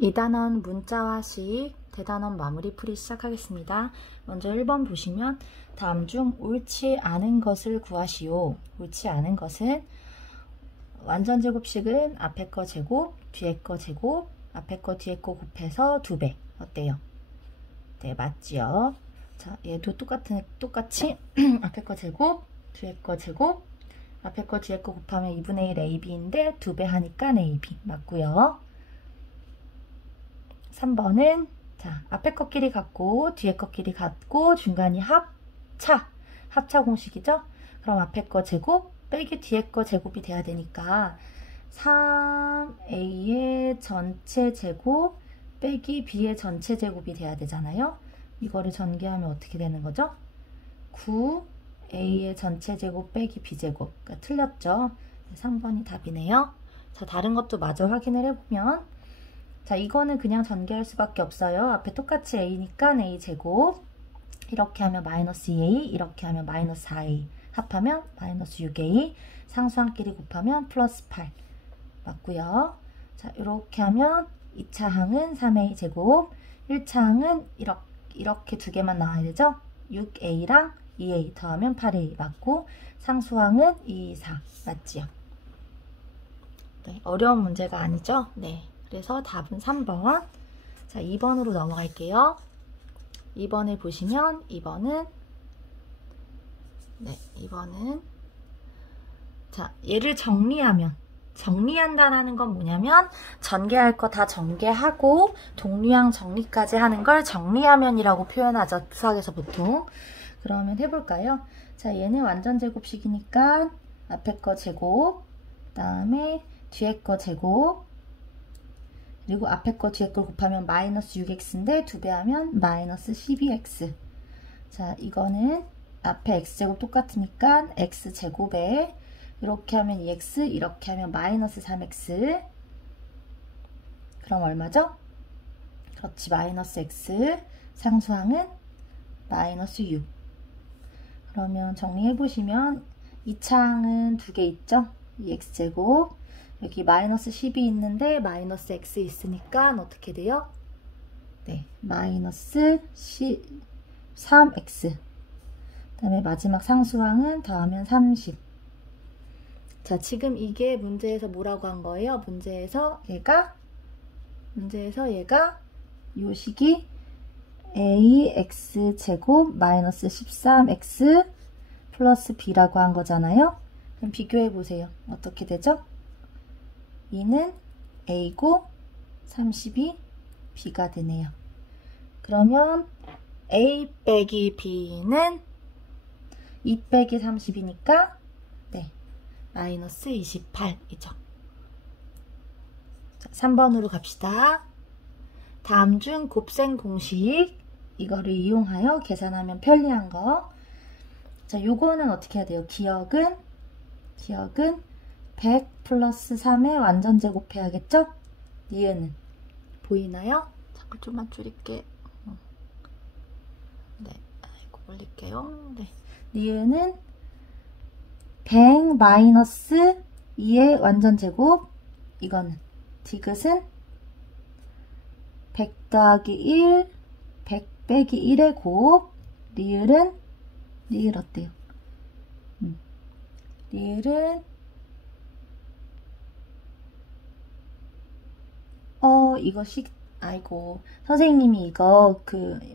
2단원 문자와식 대단원 마무리 풀이 시작하겠습니다. 먼저 1번 보시면 다음 중 옳지 않은 것을 구하시오. 옳지 않은 것은 완전 제곱식은 앞에 거 제곱, 뒤에 거 제곱, 앞에 거 뒤에 거 곱해서 2배. 어때요? 네, 맞지요? 자, 얘도 똑같이 앞에 거 제곱, 뒤에 거 제곱, 앞에 거 뒤에 거 곱하면 2분의 1 AB인데 2배 하니까 AB. 맞고요. 3번은 자, 앞에 거끼리 같고 뒤에 거끼리 같고 중간이 합차 공식이죠? 그럼 앞에 거 제곱 빼기 뒤에 거 제곱이 돼야 되니까 3A의 전체 제곱 빼기 B의 전체 제곱이 돼야 되잖아요. 이거를 전개하면 어떻게 되는 거죠? 9A의 전체 제곱 빼기 B제곱. 그러니까 틀렸죠? 3번이 답이네요. 자, 다른 것도 마저 확인을 해보면 자, 이거는 그냥 전개할 수밖에 없어요. 앞에 똑같이 A니까 A제곱, 이렇게 하면 마이너스 2A, 이렇게 하면 마이너스 4A, 합하면 마이너스 6A, 상수항끼리 곱하면 플러스 8 맞고요. 자, 이렇게 하면 2차 항은 3A 제곱, 1차 항은 이렇게 두 개만 나와야 되죠. 6A랑 2A 더하면 8A 맞고, 상수항은 2, 4 맞지요. 네, 어려운 문제가 아니죠. 네. 그래서 답은 3번. 자, 2번으로 넘어갈게요. 2번을 보시면 2번은 자, 얘를 정리한다라는 건 뭐냐면 전개할 거 다 전개하고 동류항 정리까지 하는 걸 정리하면이라고 표현하죠. 수학에서 보통. 그러면 해볼까요? 자, 얘는 완전 제곱식이니까 앞에 거 제곱, 그 다음에 뒤에 거 제곱, 그리고 앞에 거 뒤에 걸 곱하면 마이너스 6x인데 2배 하면 마이너스 12x. 자, 이거는 앞에 x제곱 똑같으니까 x제곱에 이렇게 하면 2x, 이렇게 하면 마이너스 3x. 그럼 얼마죠? 그렇지, 마이너스 x. 상수항은 마이너스 6. 그러면 정리해보시면 2차 항은 2개 있죠? 이 x제곱. 여기 마이너스 10이 있는데 마이너스 x 있으니까 어떻게 돼요? 네, 마이너스 3x. 그 다음에 마지막 상수항은 더하면 30. 자, 지금 이게 문제에서 뭐라고 한 거예요? 문제에서 얘가 요 식이 ax 제곱 마이너스 13x 플러스 b라고 한 거잖아요. 그럼 비교해 보세요. 어떻게 되죠? 2는 A고 30이 B가 되네요. 그러면 A 빼기 B는 2 빼기 30이니까 네, 마이너스 28이죠. 자, 3번으로 갑시다. 다음 중 곱셈 공식 이거를 이용하여 계산하면 편리한 거. 자, 요거는 어떻게 해야 돼요? 기억은 100 플러스 3의 완전 제곱해야겠죠? 니은은 보이나요? 잠깐 좀만 줄일게. 네, 이거 올릴게요. 네, 니은은 100 마이너스 2의 완전 제곱. 이거는 디귿은 100 더하기 1, 100 빼기 1의 곱. 리을 어때요? 리을은 아이고, 선생님이 이거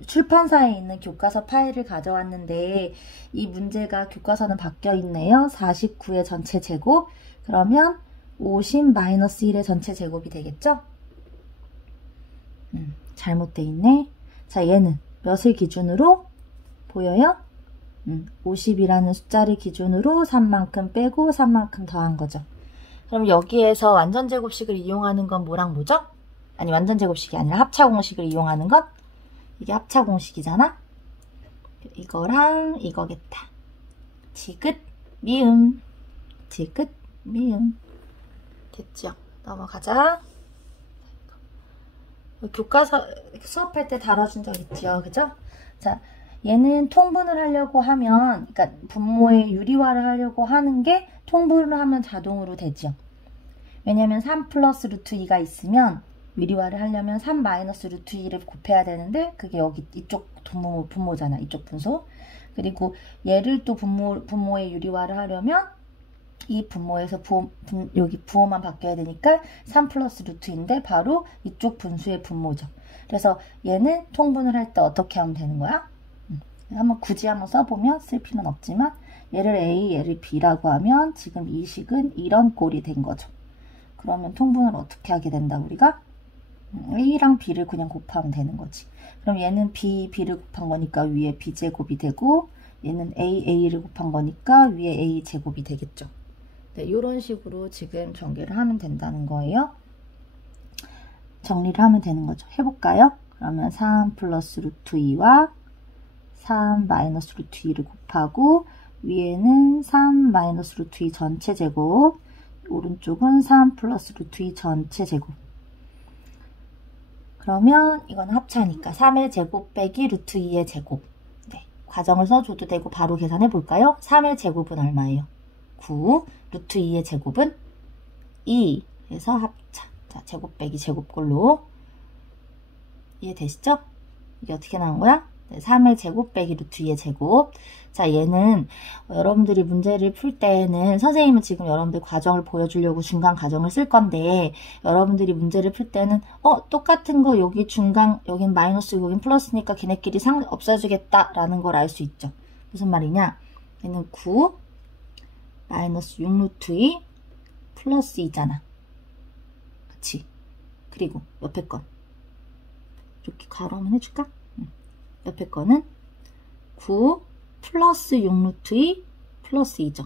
출판사에 있는 교과서 파일을 가져왔는데 이 문제가 교과서는 바뀌어 있네요. 49의 전체 제곱. 그러면 50 마이너스 1의 전체 제곱이 되겠죠? 잘못돼 있네. 자, 얘는 몇을 기준으로 보여요? 50이라는 숫자를 기준으로 3만큼 빼고 3만큼 더한 거죠. 그럼 여기에서 완전 제곱식을 이용하는 건 뭐랑 뭐죠? 아니, 완전 제곱식이 아니라 합차 공식을 이용하는 것? 이게 합차 공식이잖아? 이거랑 이거겠다. 디귿, 미음. 디귿, 미음. 됐죠? 넘어가자. 교과서 수업할 때 다뤄준 적 있죠? 그죠? 자, 얘는 통분을 하려고 하면, 그러니까 분모의 유리화를 하려고 하는 게 통분을 하면 자동으로 되죠. 왜냐면 3 플러스 루트 2가 있으면 미리화를 하려면 3 마이너스 루트 2를 곱해야 되는데 그게 여기 이쪽 분모잖아. 이쪽 분수. 그리고 얘를 또 분모의 유리화를 하려면 이 분모에서 여기 부호만 바뀌어야 되니까 3 플러스 루트인데 바로 이쪽 분수의 분모죠. 그래서 얘는 통분을 할 때 어떻게 하면 되는 거야? 한번 굳이 한번 써보면 쓸 필요는 없지만 얘를 A, 얘를 B라고 하면 지금 이 식은 이런 꼴이 된 거죠. 그러면 통분을 어떻게 하게 된다 우리가? A랑 B를 그냥 곱하면 되는 거지. 그럼 얘는 B, B를 곱한 거니까 위에 B제곱이 되고 얘는 A, A를 곱한 거니까 위에 A제곱이 되겠죠. 네, 이런 식으로 지금 전개를 하면 된다는 거예요. 정리를 하면 되는 거죠. 해볼까요? 그러면 3 플러스 루트 2와 3 마이너스 루트 2를 곱하고 위에는 3 마이너스 루트 2 전체 제곱, 오른쪽은 3 플러스 루트 2 전체 제곱. 그러면 이건 합차니까 3의 제곱 빼기 루트 2의 제곱. 네, 과정을 써줘도 되고 바로 계산해 볼까요? 3의 제곱은 얼마예요? 9. 루트 2의 제곱은 2. 해서 합차. 자, 제곱 빼기 제곱꼴로. 이해되시죠? 이게 어떻게 나온 거야? 3의 제곱 빼기 루트 2의 제곱. 자, 얘는 여러분들이 문제를 풀 때는 선생님은 지금 여러분들 과정을 보여주려고 중간 과정을 쓸 건데 여러분들이 문제를 풀 때는 똑같은 거 여기 중간 여긴 마이너스 여긴 플러스니까 걔네끼리 없어지겠다 라는 걸 알 수 있죠. 무슨 말이냐? 얘는 9 마이너스 6 루트 2 플러스 2잖아. 그치? 그리고 옆에 건 이렇게 가로 한번 해줄까? 옆에 거는 9 플러스 6 루트 2 플러스 2죠.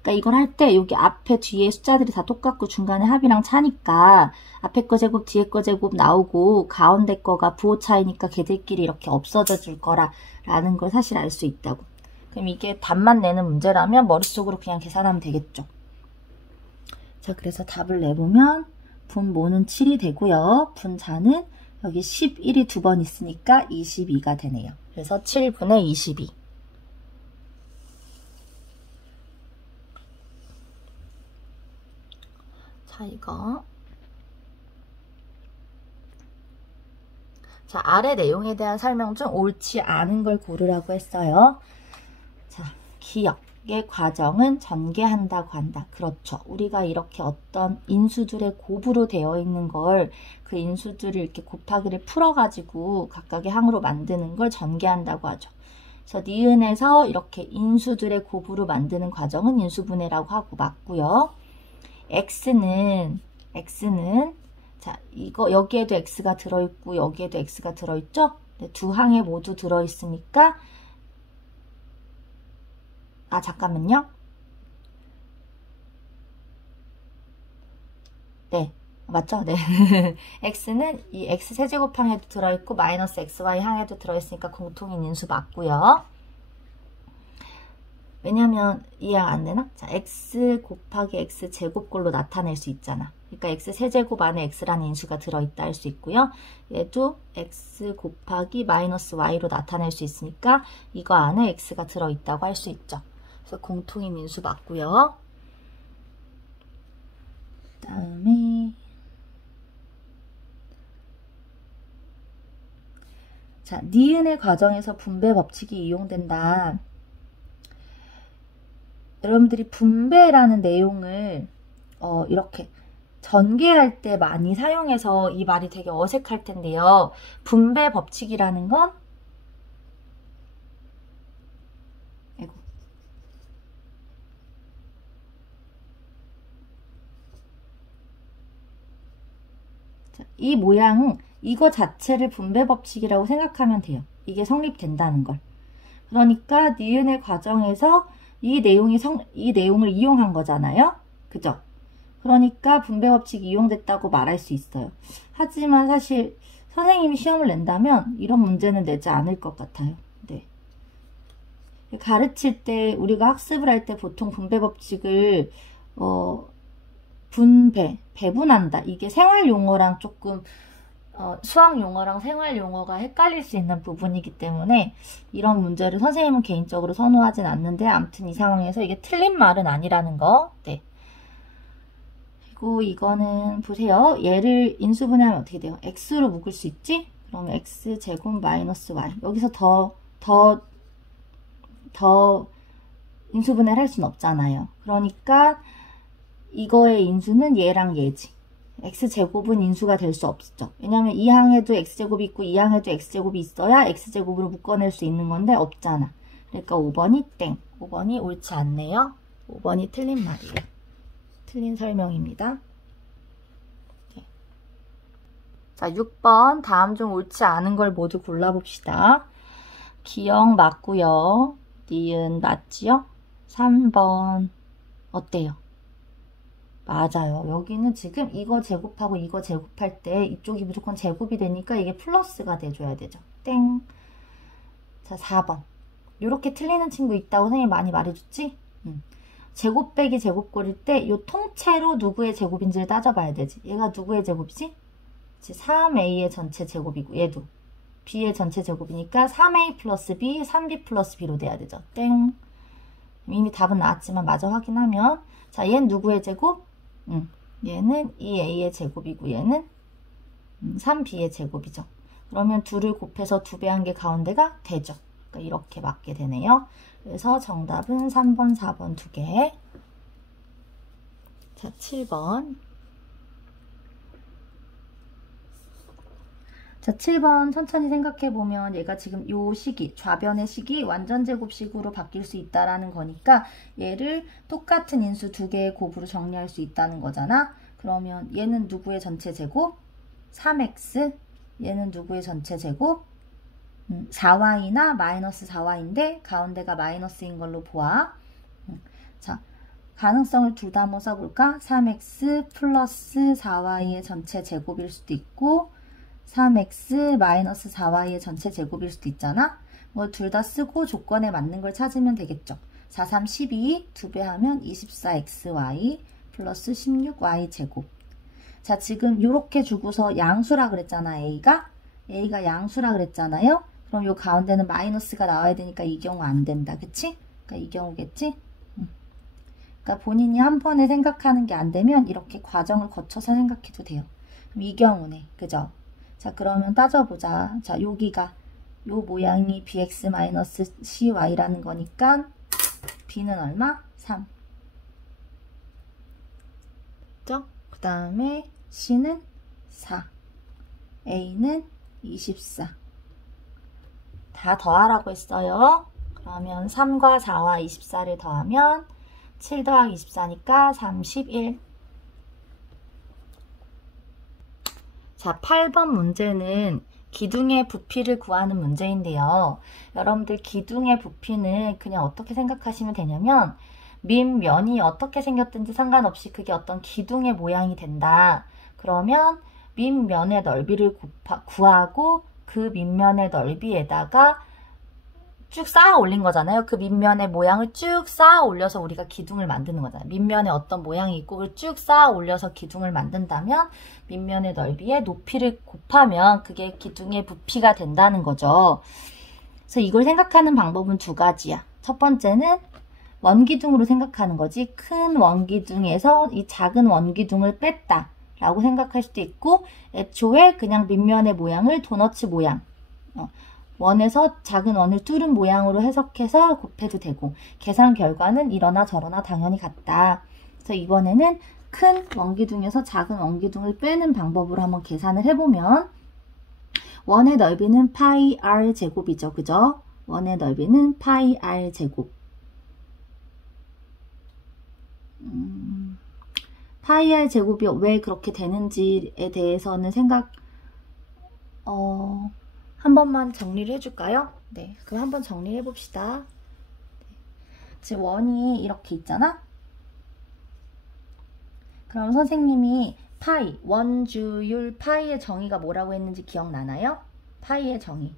그러니까 이걸 할 때 여기 앞에 뒤에 숫자들이 다 똑같고 중간에 합이랑 차니까 앞에 거 제곱 뒤에 거 제곱 나오고 가운데 거가 부호 차이니까 걔들끼리 이렇게 없어져 줄 거라는 걸 사실 알 수 있다고. 그럼 이게 답만 내는 문제라면 머릿속으로 그냥 계산하면 되겠죠. 자, 그래서 답을 내보면 분모는 7이 되고요. 분자는 여기 11이 두 번 있으니까 22가 되네요. 그래서 7분의 22. 자, 이거. 자, 아래 내용에 대한 설명 중 옳지 않은 걸 고르라고 했어요. 자, 기억의 과정은 전개한다고 한다. 그렇죠. 우리가 이렇게 어떤 인수들의 곱으로 되어 있는 걸 그 인수들을 이렇게 곱하기를 풀어가지고 각각의 항으로 만드는 걸 전개한다고 하죠. 그래서 니은에서 이렇게 인수들의 곱으로 만드는 과정은 인수분해라고 하고 맞고요. x는 자, 이거 여기에도 x가 들어있고 여기에도 x가 들어있죠? 네, 두 항에 모두 들어있으니까 잠깐만요. 네, 맞죠? 네. x는 이 x세제곱항에도 들어있고 마이너스 xy항에도 들어있으니까 공통인 인수 맞고요. 왜냐면 이해 안 되나? 자, x 곱하기 x 제곱꼴로 나타낼 수 있잖아. 그러니까 x 세제곱 안에 x라는 인수가 들어있다 할 수 있고요. 얘도 x 곱하기 마이너스 y로 나타낼 수 있으니까 이거 안에 x가 들어있다고 할 수 있죠. 그래서 공통인 인수 맞고요. 다음에 자, 니은의 과정에서 분배 법칙이 이용된다. 여러분들이 분배라는 내용을 이렇게 전개할 때 많이 사용해서 이 말이 되게 어색할 텐데요. 분배 법칙이라는 건 이 모양, 이거 자체를 분배 법칙이라고 생각하면 돼요. 이게 성립된다는 걸. 그러니까 니은의 과정에서 이 내용을 이용한 거잖아요. 그죠? 그러니까 분배 법칙이 이용됐다고 말할 수 있어요. 하지만 사실 선생님이 시험을 낸다면 이런 문제는 내지 않을 것 같아요. 네. 가르칠 때 우리가 학습을 할 때 보통 분배 법칙을 배분한다. 이게 생활 용어랑 조금 수학 용어랑 생활 용어가 헷갈릴 수 있는 부분이기 때문에 이런 문제를 선생님은 개인적으로 선호하진 않는데 아무튼 이 상황에서 이게 틀린 말은 아니라는 거. 네. 그리고 이거는 보세요. 얘를 인수분해하면 어떻게 돼요? x로 묶을 수 있지? 그러면 x제곱 마이너스 y. 여기서 더 인수분해를 할 수는 없잖아요. 그러니까 이거의 인수는 얘랑 얘지. x제곱은 인수가 될 수 없죠. 왜냐면 이 항에도 x제곱이 있고 이 항에도 x제곱이 있어야 x제곱으로 묶어낼 수 있는 건데 없잖아. 그러니까 5번이 땡. 5번이 옳지 않네요. 5번이 틀린 말이에요. 틀린 설명입니다. 자, 6번 다음 중 옳지 않은 걸 모두 골라봅시다. 기억 맞고요. 니은 맞지요? 3번 어때요? 맞아요. 여기는 지금 이거 제곱하고 이거 제곱할 때 이쪽이 무조건 제곱이 되니까 이게 플러스가 돼줘야 되죠. 땡. 자, 4번. 이렇게 틀리는 친구 있다고 선생님이 많이 말해줬지? 제곱 빼기 제곱 고릴 때 이 통째로 누구의 제곱인지를 따져봐야 되지. 얘가 누구의 제곱이지? 3a의 전체 제곱이고 얘도 b의 전체 제곱이니까 3a 플러스 b, 3b 플러스 b로 돼야 되죠. 땡. 이미 답은 나왔지만 마저 확인하면 자, 얘는 누구의 제곱? 얘는 2a의 제곱이고 얘는 3b의 제곱이죠. 그러면 둘을 곱해서 2배 한 게 가운데가 되죠. 그러니까 이렇게 맞게 되네요. 그래서 정답은 3번, 4번 두 개. 자, 7번. 자, 7번 천천히 생각해보면 얘가 지금 요 식이, 좌변의 식이 완전제곱식으로 바뀔 수 있다라는 거니까 얘를 똑같은 인수 두 개의 곱으로 정리할 수 있다는 거잖아. 그러면 얘는 누구의 전체 제곱? 3x. 얘는 누구의 전체 제곱? 4y나 마이너스 4y인데 가운데가 마이너스인 걸로 보아. 자, 가능성을 둘 다 한번 써볼까? 3x 플러스 4y의 전체 제곱일 수도 있고 3x 마이너스 4y의 전체 제곱일 수도 있잖아. 뭐 둘 다 쓰고 조건에 맞는 걸 찾으면 되겠죠. 4, 3, 12 두 배 하면 24xy 플러스 16y 제곱. 자, 지금 이렇게 주고서 양수라 그랬잖아. A가 양수라 그랬잖아요. 그럼 요 가운데는 마이너스가 나와야 되니까 이 경우 안 된다. 그치? 그러니까 이 경우겠지? 그러니까 본인이 한 번에 생각하는 게 안 되면 이렇게 과정을 거쳐서 생각해도 돼요. 그럼 이 경우네. 그죠? 자, 그러면 따져보자. 자, 여기가 요 모양이 bx-cy라는 거니까 b는 얼마? 3. 그죠? 그 다음에 c는 4. a는 24. 다 더하라고 했어요. 그러면 3과 4와 24를 더하면 7 더하기 24니까 31. 자, 8번 문제는 기둥의 부피를 구하는 문제인데요. 여러분들 기둥의 부피는 그냥 어떻게 생각하시면 되냐면 밑면이 어떻게 생겼든지 상관없이 그게 어떤 기둥의 모양이 된다. 그러면 밑면의 넓이를 구하고 그 밑면의 넓이에다가 쭉 쌓아 올린 거잖아요. 그 밑면의 모양을 쭉 쌓아 올려서 우리가 기둥을 만드는 거잖아요. 밑면에 어떤 모양이 있고 그걸 쭉 쌓아 올려서 기둥을 만든다면 밑면의 넓이에 높이를 곱하면 그게 기둥의 부피가 된다는 거죠. 그래서 이걸 생각하는 방법은 두 가지야. 첫 번째는 원기둥으로 생각하는 거지. 큰 원기둥에서 이 작은 원기둥을 뺐다 라고 생각할 수도 있고 애초에 그냥 밑면의 모양을 도너츠 모양 원에서 작은 원을 뚫은 모양으로 해석해서 곱해도 되고 계산 결과는 이러나 저러나 당연히 같다. 그래서 이번에는 큰 원기둥에서 작은 원기둥을 빼는 방법으로 한번 계산을 해보면 원의 넓이는 파이 r 제곱이죠. 그죠? 원의 넓이는 파이 r 제곱. 파이 r 제곱이 왜 그렇게 되는지에 대해서는 한 번만 정리를 해줄까요? 네, 그럼 한번 정리를 해봅시다. 지금 원이 이렇게 있잖아? 그럼 선생님이 파이, 원주율 파이의 정의가 뭐라고 했는지 기억나나요? 파이의 정의.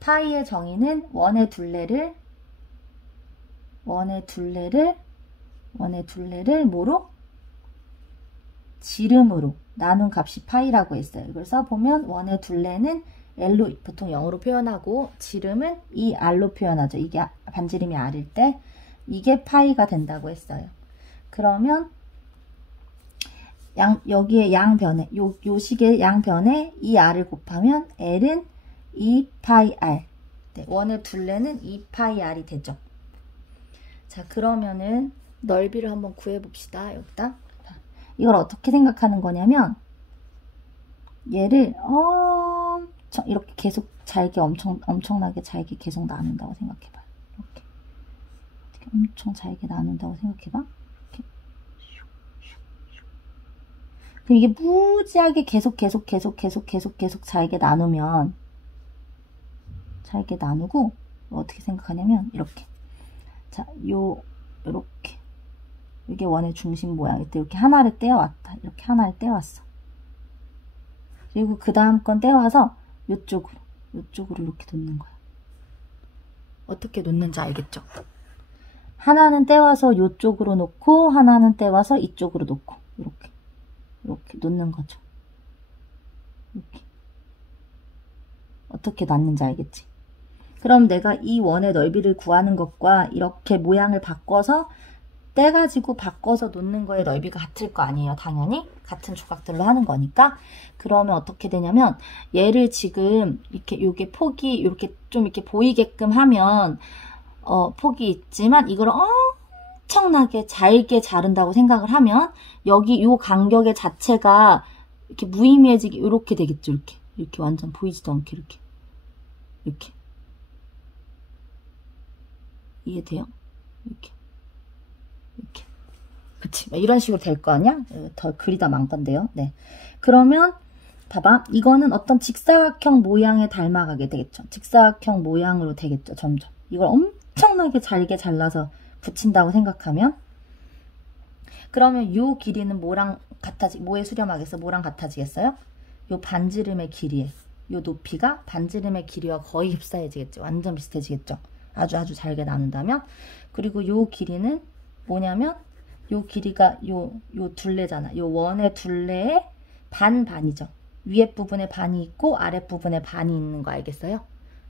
파이의 정의는 원의 둘레를 뭐로? 지름으로 나눈 값이 파이라고 했어요. 이걸 써보면 원의 둘레는 L로 보통 0으로 표현하고 지름은 2R로 표현하죠. 이게 반지름이 R일 때 이게 파이가 된다고 했어요. 그러면 여기에 양변에 요 식의 양변에 이 r을 곱하면 l은 2파이 r. 네, 원의 둘레는 2파이 r이 되죠. 자, 그러면은 넓이를 한번 구해봅시다. 여기다. 이걸 어떻게 생각하는 거냐면 얘를 이렇게 계속 잘게 엄청나게 잘게 계속 나눈다고 생각해봐. 이렇게 엄청 잘게 나눈다고 생각해봐. 이렇게. 그럼 이게 무지하게 계속 잘게 나누면 잘게 나누고 어떻게 생각하냐면 이렇게. 자, 요렇게 이게 원의 중심 모양일 때 이렇게 하나를 떼어왔다. 이렇게 하나를 떼어왔어. 그리고 그 다음 건 떼와서 요쪽으로 이렇게 놓는 거야. 어떻게 놓는지 알겠죠? 하나는 떼와서 요쪽으로 놓고 하나는 떼와서 이쪽으로 놓고 이렇게 놓는 거죠. 이렇게. 어떻게 놨는지 알겠지? 그럼 내가 이 원의 넓이를 구하는 것과 이렇게 모양을 바꿔서 떼가지고 바꿔서 놓는 거의 넓이가 같을 거 아니에요. 당연히 같은 조각들로 하는 거니까. 그러면 어떻게 되냐면 얘를 지금 이렇게 요게 폭이 이렇게 좀 이렇게 보이게끔 하면 폭이 있지만 이걸 엄청나게 잘게 자른다고 생각을 하면 여기 요 간격의 자체가 이렇게 무의미해지게 이렇게 되겠죠. 이렇게 완전 보이지도 않게 이렇게 이해돼요? 이렇게 그치? 이런 식으로 될 거 아니야? 더 그리다 만 건데요. 네. 그러면 봐봐. 이거는 어떤 직사각형 모양에 닮아가게 되겠죠. 직사각형 모양으로 되겠죠. 점점. 이걸 엄청나게 잘게 잘라서 붙인다고 생각하면 그러면 요 길이는 뭐랑 뭐에 수렴하겠어? 뭐랑 같아지겠어요? 요 반지름의 길이에 요 높이가 반지름의 길이와 거의 흡사해지겠죠. 완전 비슷해지겠죠. 아주 잘게 나눈다면. 그리고 요 길이는 뭐냐면 요 길이가 요 둘레잖아. 요 원의 둘레의 반이죠. 위에 부분에 반이 있고 아래 부분에 반이 있는 거 알겠어요?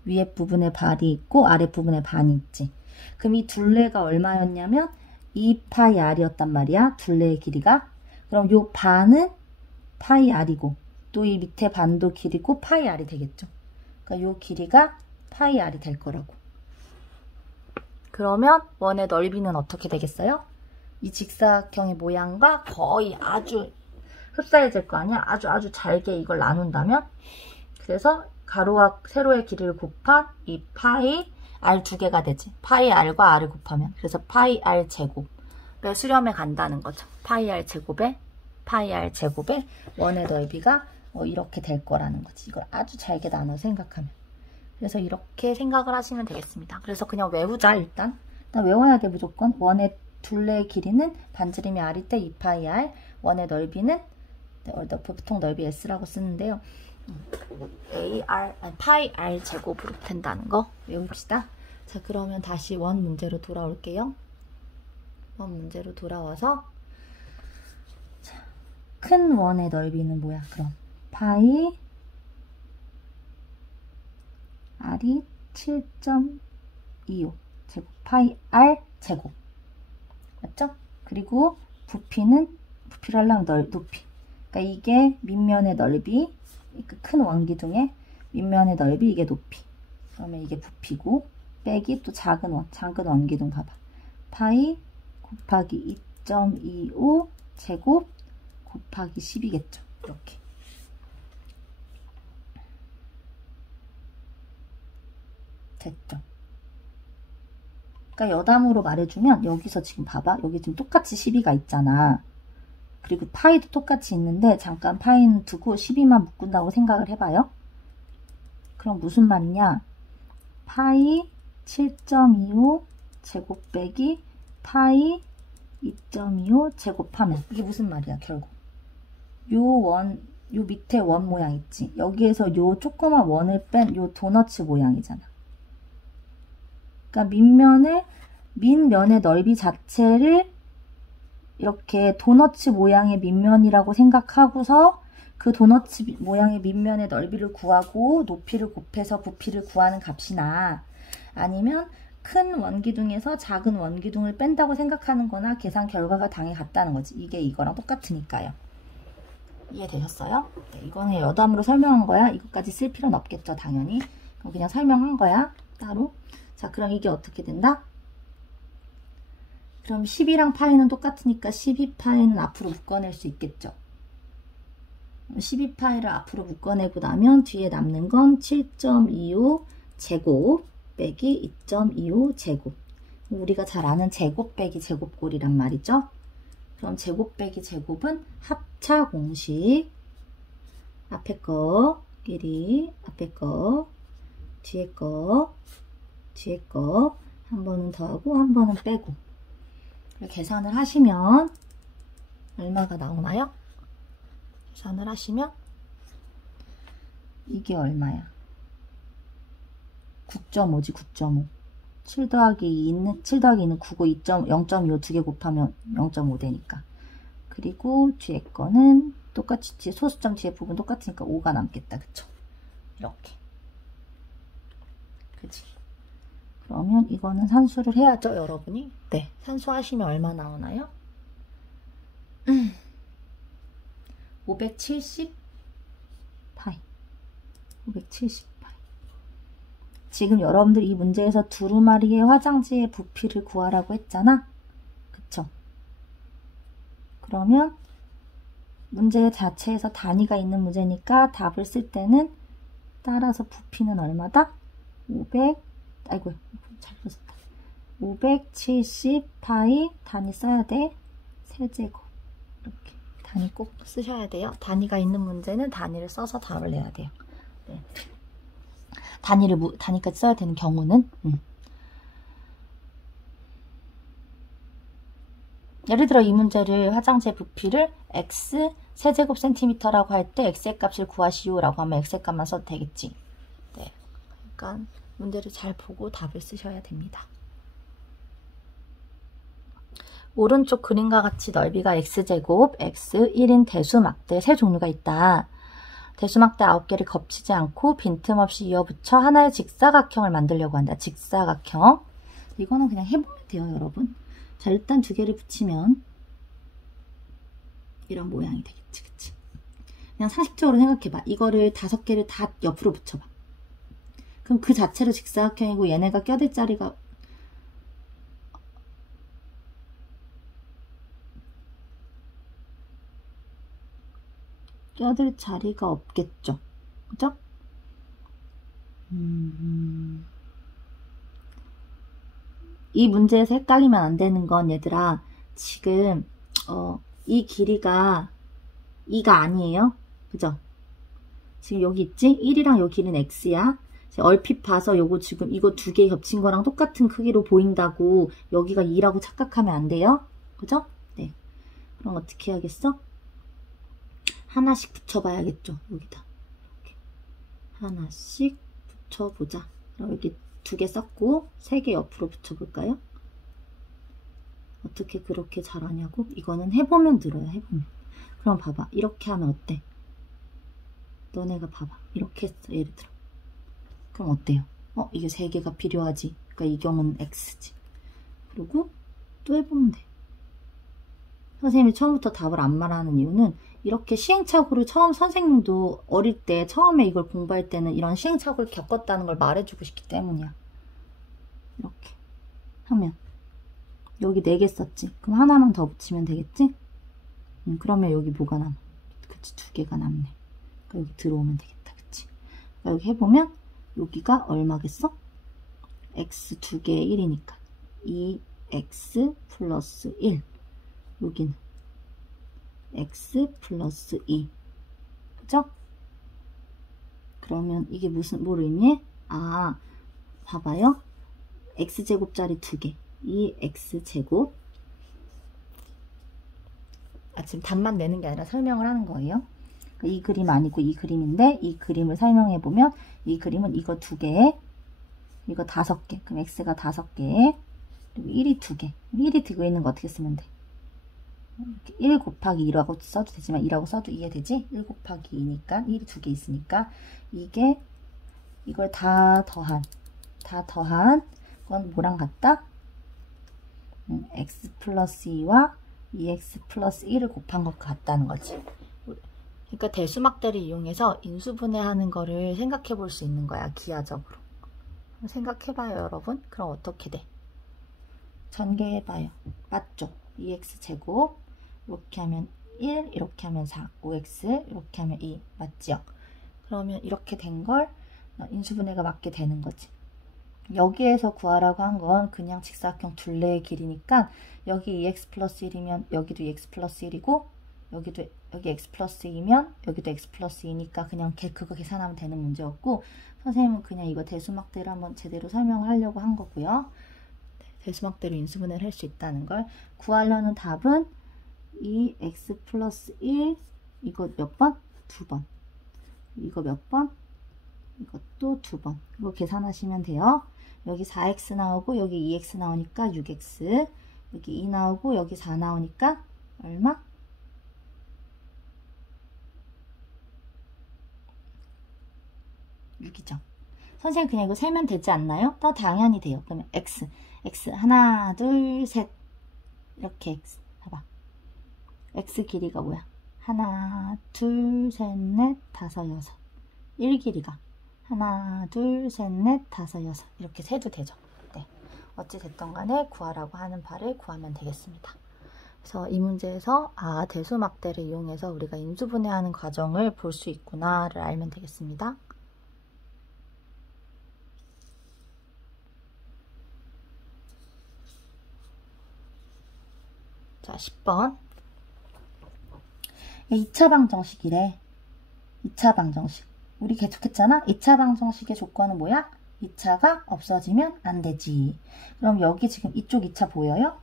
위에 부분에 반이 있고 아래 부분에 반이 있지. 그럼 이 둘레가 얼마였냐면 2파이 r이었단 말이야. 둘레의 길이가. 그럼 요 반은 파이 r이고 또 이 밑에 반도 길이고 파이 r이 되겠죠. 그러니까 요 길이가 파이 r이 될 거라고. 그러면 원의 넓이는 어떻게 되겠어요? 이 직사각형의 모양과 거의 아주 흡사해질 거 아니야? 아주 잘게 이걸 나눈다면 그래서 가로와 세로의 길이를 곱한 이 파이 r 두 개가 되지. 파이 r과 r을 곱하면 그래서 파이 r 제곱에 수렴해 간다는 거죠. 파이 r 제곱에 원의 넓이가 이렇게 될 거라는 거지. 이걸 아주 잘게 나눠 생각하면. 그래서 이렇게 생각을 하시면 되겠습니다. 그래서 그냥 외우자. 일단 외워야 돼. 무조건. 원의 둘레의 길이는 반지름이 r일 때 2파이 r, 원의 넓이는 보통 넓이 s라고 쓰는데요. 파이 r 제곱으로 된다는 거 외웁시다. 자, 그러면 다시 원 문제로 돌아올게요. 원 문제로 돌아와서 자, 큰 원의 넓이는 뭐야? 그럼 파이 r이 7.25 제곱 파이 r 제곱 맞죠? 그리고 부피를 하려면 높이. 그러니까 이게 밑면의 넓이, 큰 원기둥의 밑면의 넓이, 이게 높이. 그러면 이게 부피고 빼기 또 작은 원기둥 봐봐. 파이 곱하기 2.25 제곱 곱하기 10이겠죠. 이렇게. 됐죠? 그러니까 여담으로 말해주면 여기서 지금 봐봐. 여기 지금 똑같이 12가 있잖아. 그리고 파이도 똑같이 있는데 잠깐 파이는 두고 12만 묶은다고 생각을 해봐요. 그럼 무슨 말이냐? 파이 7.25 제곱 빼기 파이 2.25 제곱하면 이게 무슨 말이야 결국. 요 밑에 원 모양 있지? 여기에서 요 조그만 원을 뺀 요 도너츠 모양이잖아. 그러니까 밑면의 넓이 자체를 이렇게 도너츠 모양의 밑면이라고 생각하고서 그 도너츠 모양의 밑면의 넓이를 구하고 높이를 곱해서 부피를 구하는 값이나 아니면 큰 원기둥에서 작은 원기둥을 뺀다고 생각하는 거나 계산 결과가 당연히 같다는 거지. 이게 이거랑 똑같으니까요. 이해되셨어요? 네, 이거는 여담으로 설명한 거야. 이것까지 쓸 필요는 없겠죠, 당연히. 그럼 그냥 설명한 거야, 따로. 자, 그럼 이게 어떻게 된다? 그럼 10이랑 파이는 똑같으니까 12파이는 앞으로 묶어낼 수 있겠죠. 12파이를 앞으로 묶어내고 나면 뒤에 남는 건 7.25 제곱 빼기 2.25 제곱. 우리가 잘 아는 제곱 빼기 제곱꼴이란 말이죠. 그럼 제곱 빼기 제곱은 합차 공식. 앞에 거끼리, 앞에 거, 뒤에 거, 뒤에 거. 한 번은 더하고 한 번은 빼고. 계산을 하시면 얼마가 나오나요? 계산을 하시면 이게 얼마야? 9.5지, 9.5. 7 더하기 2는 9고 0.25 두 개 곱하면 0.5 되니까. 그리고 뒤에 거는 똑같이 뒤에 소수점 뒤에 부분 똑같으니까 5가 남겠다. 그쵸? 이렇게. 그치? 그러면 이거는 산수를 해야죠, 여러분이? 네. 산수하시면 얼마 나오나요? 570 파이. 570 파이. 지금 여러분들 이 문제에서 두루마리의 화장지의 부피를 구하라고 했잖아? 그쵸? 그러면 문제 자체에서 단위가 있는 문제니까 답을 쓸 때는 따라서 부피는 얼마다? 570 파이 단위 써야 돼. 세제곱. 이렇게 단위 꼭 쓰셔야 돼요. 단위가 있는 문제는 단위를 써서 답을 내야 돼요. 네. 단위까지 써야 되는 경우는 예를 들어 이 문제를 화장지의 부피를 x 세제곱 센티미터라고 할 때 x의 값을 구하시오 라고 하면 x의 값만 써도 되겠지. 네. 그러니까 문제를 잘 보고 답을 쓰셔야 됩니다. 오른쪽 그림과 같이 넓이가 x제곱, x 1인 대수막대 세 종류가 있다. 대수막대 9개를 겹치지 않고 빈틈없이 이어붙여 하나의 직사각형을 만들려고 한다. 직사각형. 이거는 그냥 해보면 돼요, 여러분. 자, 일단 두 개를 붙이면 이런 모양이 되겠지, 그치? 그냥 상식적으로 생각해봐. 이거를 5개를 다 옆으로 붙여봐. 그럼 그 자체로 직사각형이고 얘네가 껴들 자리가 없겠죠. 그죠? 이 문제에서 헷갈리면 안 되는 건 얘들아, 지금 이 길이가 2가 아니에요. 그죠? 지금 여기 있지? 1이랑 여기 길이는 x야. 얼핏 봐서 요거 지금 이거 두 개 겹친 거랑 똑같은 크기로 보인다고 여기가 2라고 착각하면 안 돼요. 그죠? 네. 그럼 어떻게 해야겠어? 하나씩 붙여봐야겠죠. 여기다. 이렇게. 하나씩 붙여보자. 그럼 여기 2개 썼고 3개 옆으로 붙여볼까요? 어떻게 그렇게 잘하냐고? 이거는 해보면 늘어요. 해보면. 그럼 봐봐. 이렇게 하면 어때? 너네가 봐봐. 이렇게 했어. 예를 들어. 그럼 어때요? 이게 3개가 필요하지. 그러니까 이 경우는 x지. 그리고 또 해보면 돼. 선생님이 처음부터 답을 안 말하는 이유는 이렇게 시행착오를 선생님도 어릴 때 처음에 이걸 공부할 때는 이런 시행착오를 겪었다는 걸 말해주고 싶기 때문이야. 이렇게 하면 여기 4개 썼지. 그럼 하나만 더 붙이면 되겠지? 그러면 여기 뭐가 남아? 그치, 2개가 남네. 그러니까 여기 들어오면 되겠다. 그치? 그러니까 여기 해보면 여기가 얼마겠어? x 2개에 1이니까 2x 플러스 1. 여기는 x 플러스 2. 그죠? 그러면 이게 뭘 의미해? 아, 봐봐요. x제곱짜리 2개. 2x제곱. 지금 답만 내는 게 아니라 설명을 하는 거예요. 이 그림 아니고 이 그림인데 이 그림을 설명해보면 이 그림은 이거 2개, 이거 5개. 그럼 x가 5개, 그리고 1이 2개. 1이 들고 있는 거 어떻게 쓰면 돼? 1 곱하기 2라고 써도 되지만 2라고 써도 이해되지? 1 곱하기 2니까 1이 2개 있으니까 이게 이걸 다 더한 그건 뭐랑 같다? x 플러스 2와 2x 플러스 1을 곱한 것 같다는 거지. 그러니까 대수막대를 이용해서 인수분해하는 거를 생각해 볼 수 있는 거야, 기하적으로. 생각해봐요, 여러분. 그럼 어떻게 돼? 전개해봐요. 맞죠? 2x제곱 이렇게 하면 1, 이렇게 하면 4, 5x 이렇게 하면 2, 맞지요? 그러면 이렇게 된 걸 인수분해가 맞게 되는 거지. 여기에서 구하라고 한 건 그냥 직사각형 둘레의 길이니까 여기 2x 플러스 1이면 여기도 2x 플러스 1이고 여기 x 플러스 2면 여기도 x 플러스 2니까 그냥 그거 계산하면 되는 문제였고, 선생님은 그냥 이거 대수막대를 한번 제대로 설명을 하려고 한 거고요. 대수막대로 인수분해를 할 수 있다는 걸 구하려는 답은 이 x 플러스 1, 이거 몇 번? 2번. 이거 몇 번? 이것도 2번. 이거 계산하시면 돼요. 여기 4x 나오고 여기 2x 나오니까 6x, 여기 2 나오고 여기 4 나오니까 얼마? 6이죠. 선생님 그냥 이거 세면 되지 않나요? 더 당연히 돼요. 그러면 x 하나 둘 셋 이렇게 x 봐봐. x 길이가 뭐야? 하나 둘 셋 넷 다섯 여섯. 1 길이가 하나 둘 셋 넷 다섯 여섯 이렇게 세도 되죠. 네. 어찌 됐든 간에 구하라고 하는 바를 구하면 되겠습니다. 그래서 이 문제에서 대수막대를 이용해서 우리가 인수분해하는 과정을 볼 수 있구나를 알면 되겠습니다. 자, 10번. 2차 방정식이래. 2차 방정식. 우리 계속했잖아? 2차 방정식의 조건은 뭐야? 2차가 없어지면 안 되지. 그럼 여기 지금 이쪽 2차 보여요?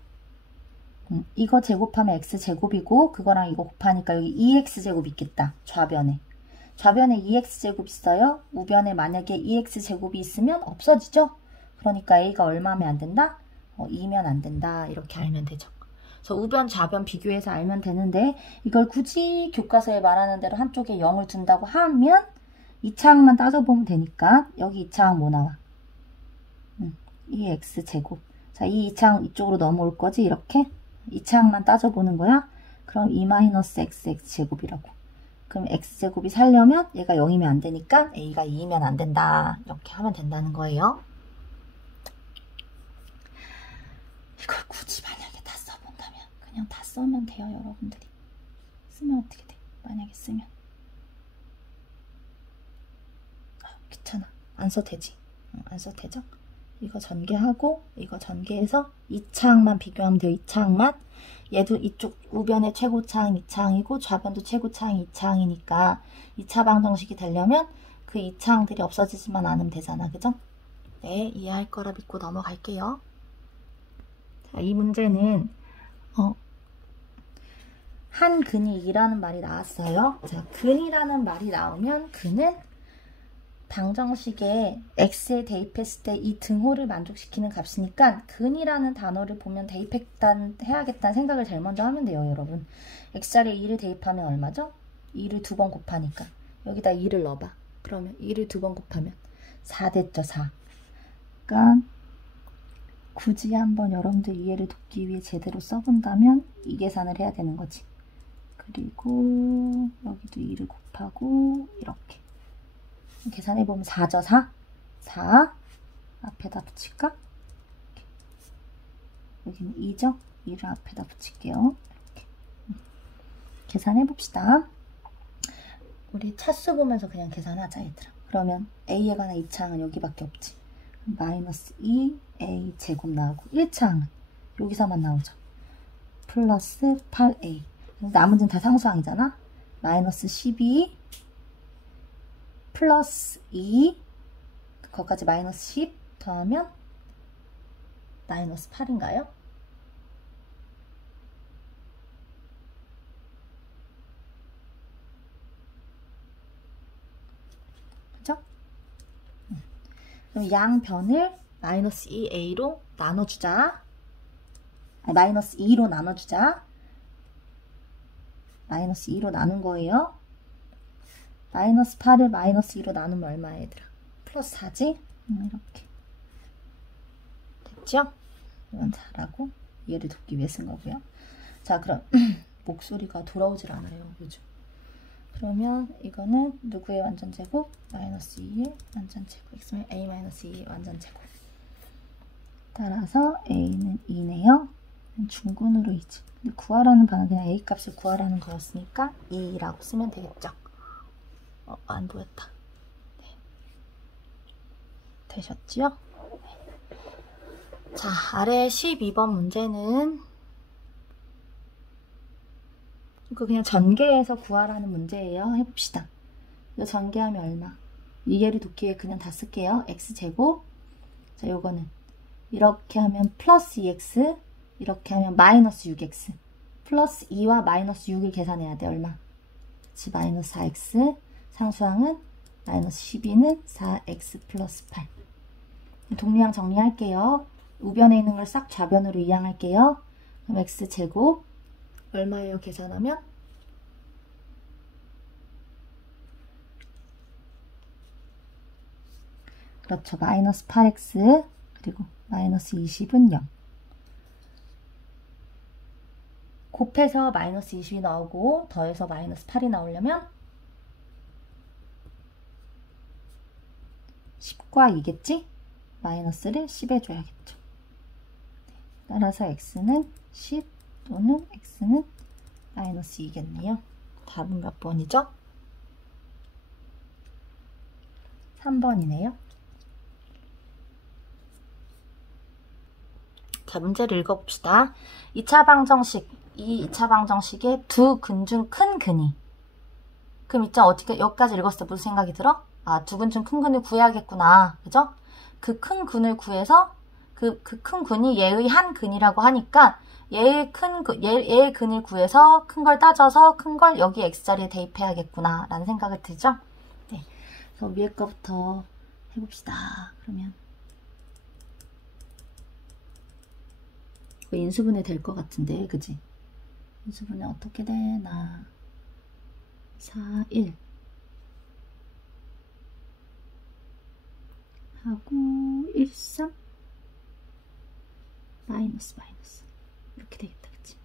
이거 제곱하면 x제곱이고 그거랑 이거 곱하니까 여기 2x제곱 있겠다. 좌변에. 좌변에 2x제곱 있어요. 우변에 만약에 2x제곱이 있으면 없어지죠? 그러니까 a가 얼마면 안 된다? 2면 안 된다. 이렇게 알면 되죠. 그래서 우변, 좌변 비교해서 알면 되는데 이걸 굳이 교과서에 말하는 대로 한쪽에 0을 둔다고 하면 2차항만 따져보면 되니까 여기 2차항 뭐 나와? 2x제곱. 자, 이 2차항 이쪽으로 넘어올 거지? 이렇게? 2차항만 따져보는 거야? 그럼 2-xx제곱이라고. 그럼 x제곱이 살려면 얘가 0이면 안 되니까 a가 2이면 안 된다. 이렇게 하면 된다는 거예요. 이걸 굳이 만약에 다 써본다면 그냥 다 써면 돼요, 여러분들이. 쓰면 어떻게 돼? 만약에 쓰면. 귀찮아. 안 써도 되지. 안 써도 되죠? 이거 전개하고 이거 전개해서 2차항만 비교하면 돼요. 2차항만. 얘도 이쪽 우변의 최고차항 2차항이고 좌변도 최고차항 2차항이니까 2차 방정식이 되려면 그 2차항들이 없어지지만 않으면 되잖아. 그죠? 네, 이해할 거라 믿고 넘어갈게요. 자, 이 문제는 한 근이 2라는 말이 나왔어요. 자, 근이라는 말이 나오면 근은 방정식에 x에 대입했을 때 이 등호를 만족시키는 값이니까 근이라는 단어를 보면 대입해야겠다는 생각을 제일 먼저 하면 돼요, 여러분. x자리에 2를 대입하면 얼마죠? 2를 2번 곱하니까 여기다 2를 넣어봐. 그러면 2를 2번 곱하면 4 됐죠, 4. 그러니까 굳이 한번 여러분들 이해를 돕기 위해 제대로 써본다면 이 계산을 해야 되는 거지. 그리고 여기도 2를 곱하고 이렇게 계산해보면 4죠, 4? 4 앞에다 붙일까? 이렇게. 여기는 2죠? 2를 앞에다 붙일게요. 이렇게. 계산해봅시다. 우리 차수 보면서 그냥 계산하자, 얘들아. 그러면 a에 관한 2차항은 여기밖에 없지. 마이너스 2a 제곱 나오고 1차항은 여기서만 나오죠. 플러스 8a. 나머지는 다 상수항이잖아. 마이너스 12 플러스 2 거기까지 마이너스 10 더하면 마이너스 8인가요? 그죠? 그럼 양변을 마이너스 2a로 나눠주자. 마이너스 2로 나눠주자. 마이너스 2로 나눈 거예요. 마이너스 8을 마이너스 2로 나누면 얼마야, 얘들아? 플러스 4지? 이렇게. 되겠죠? 이건 잘하고 이해를 돕기 위해 쓴 거고요. 자, 그럼 목소리가 돌아오질 않아요. 요즘. 그러면 이거는 누구의 완전제곱? 마이너스 2의 완전제곱. x는 a-2의 완전제곱. 따라서 a는 2네요. 중근으로 2지. 근데 구하라는 방은 그냥 a 값을 구하라는 거였으니까 2라고 쓰면 되겠죠. 안 보였다. 네. 되셨지요? 네. 자, 아래 12번 문제는 이거 그냥 전개해서 구하라는 문제예요. 해봅시다. 이거 전개하면 얼마? 이해를 돕기 위해 그냥 다 쓸게요. x제곱. 자, 요거는 이렇게 하면 플러스 2x, 이렇게 하면 마이너스 6x. 플러스 2와 마이너스 6을 계산해야 돼. 얼마? 그치, 마이너스 4x. 상수항은 마이너스 12는 4x 플러스 8. 동류항 정리할게요. 우변에 있는 걸 싹 좌변으로 이항할게요. 그럼 x제곱 얼마예요? 계산하면? 그렇죠. 마이너스 8x 그리고 마이너스 20은 0. 곱해서 마이너스 20이 나오고 더해서 마이너스 8이 나오려면 10과 2겠지? 마이너스를 10에 줘야겠죠. 따라서 x는 10 또는 x는 마이너스 2겠네요. 답은 몇 번이죠? 3번이네요. 자, 문제를 읽어봅시다. 2차 방정식, 이 2차 방정식의 두 근 중 큰 근이. 그럼 있죠? 어떻게 여기까지 읽었을 때 무슨 생각이 들어? 아, 두 근 중 큰 근을 구해야겠구나. 그죠? 그 큰 근을 구해서 그 큰 근이 얘의 한 근이라고 하니까 얘의 근을 구해서 큰 걸 따져서 큰 걸 여기 x자리에 대입해야겠구나 라는 생각을 들죠? 네. 그래서 위에 거부터 해봅시다. 그러면 인수분해 될 것 같은데, 그지? 인수분해 어떻게 되나? 4, 1 하고 1, 3 마이너스 이렇게 되겠다, 그치?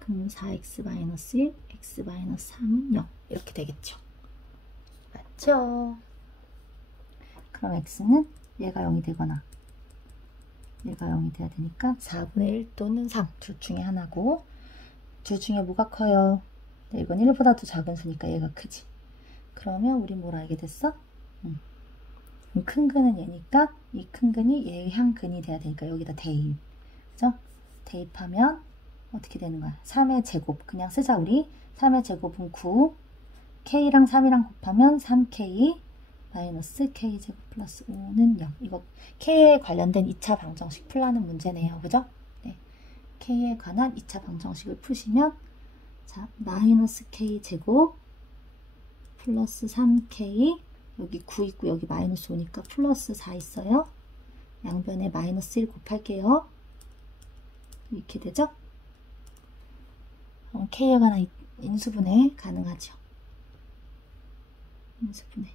그럼 4x 마이너스 1, x 마이너스 3은 0 이렇게 되겠죠? 맞죠? 그럼 x는 얘가 0이 되거나 얘가 0이 돼야 되니까 4분의 1 또는 3 둘 중에 하나고, 둘 중에 뭐가 커요? 네, 이건 1보다 더 작은 수니까 얘가 크지. 그러면 우리 뭘 알게 됐어? 큰 근은 얘니까 이 큰 근이 얘의 한 근이 돼야 되니까 여기다 대입. 그죠? 대입하면 어떻게 되는 거야? 3의 제곱 그냥 쓰자 우리. 3의 제곱은 9, k랑 3이랑 곱하면 3k 마이너스 k제곱 플러스 5는 0. 이거 k에 관련된 2차 방정식 풀라는 문제네요. 그죠? 네. k에 관한 2차 방정식을 푸시면 자, 마이너스 k제곱 플러스 3k 여기 9 있고 여기 마이너스 5니까 플러스 4 있어요. 양변에 마이너스 1 곱할게요. 이렇게 되죠? k에 관한 인수분해 가능하죠. 인수분해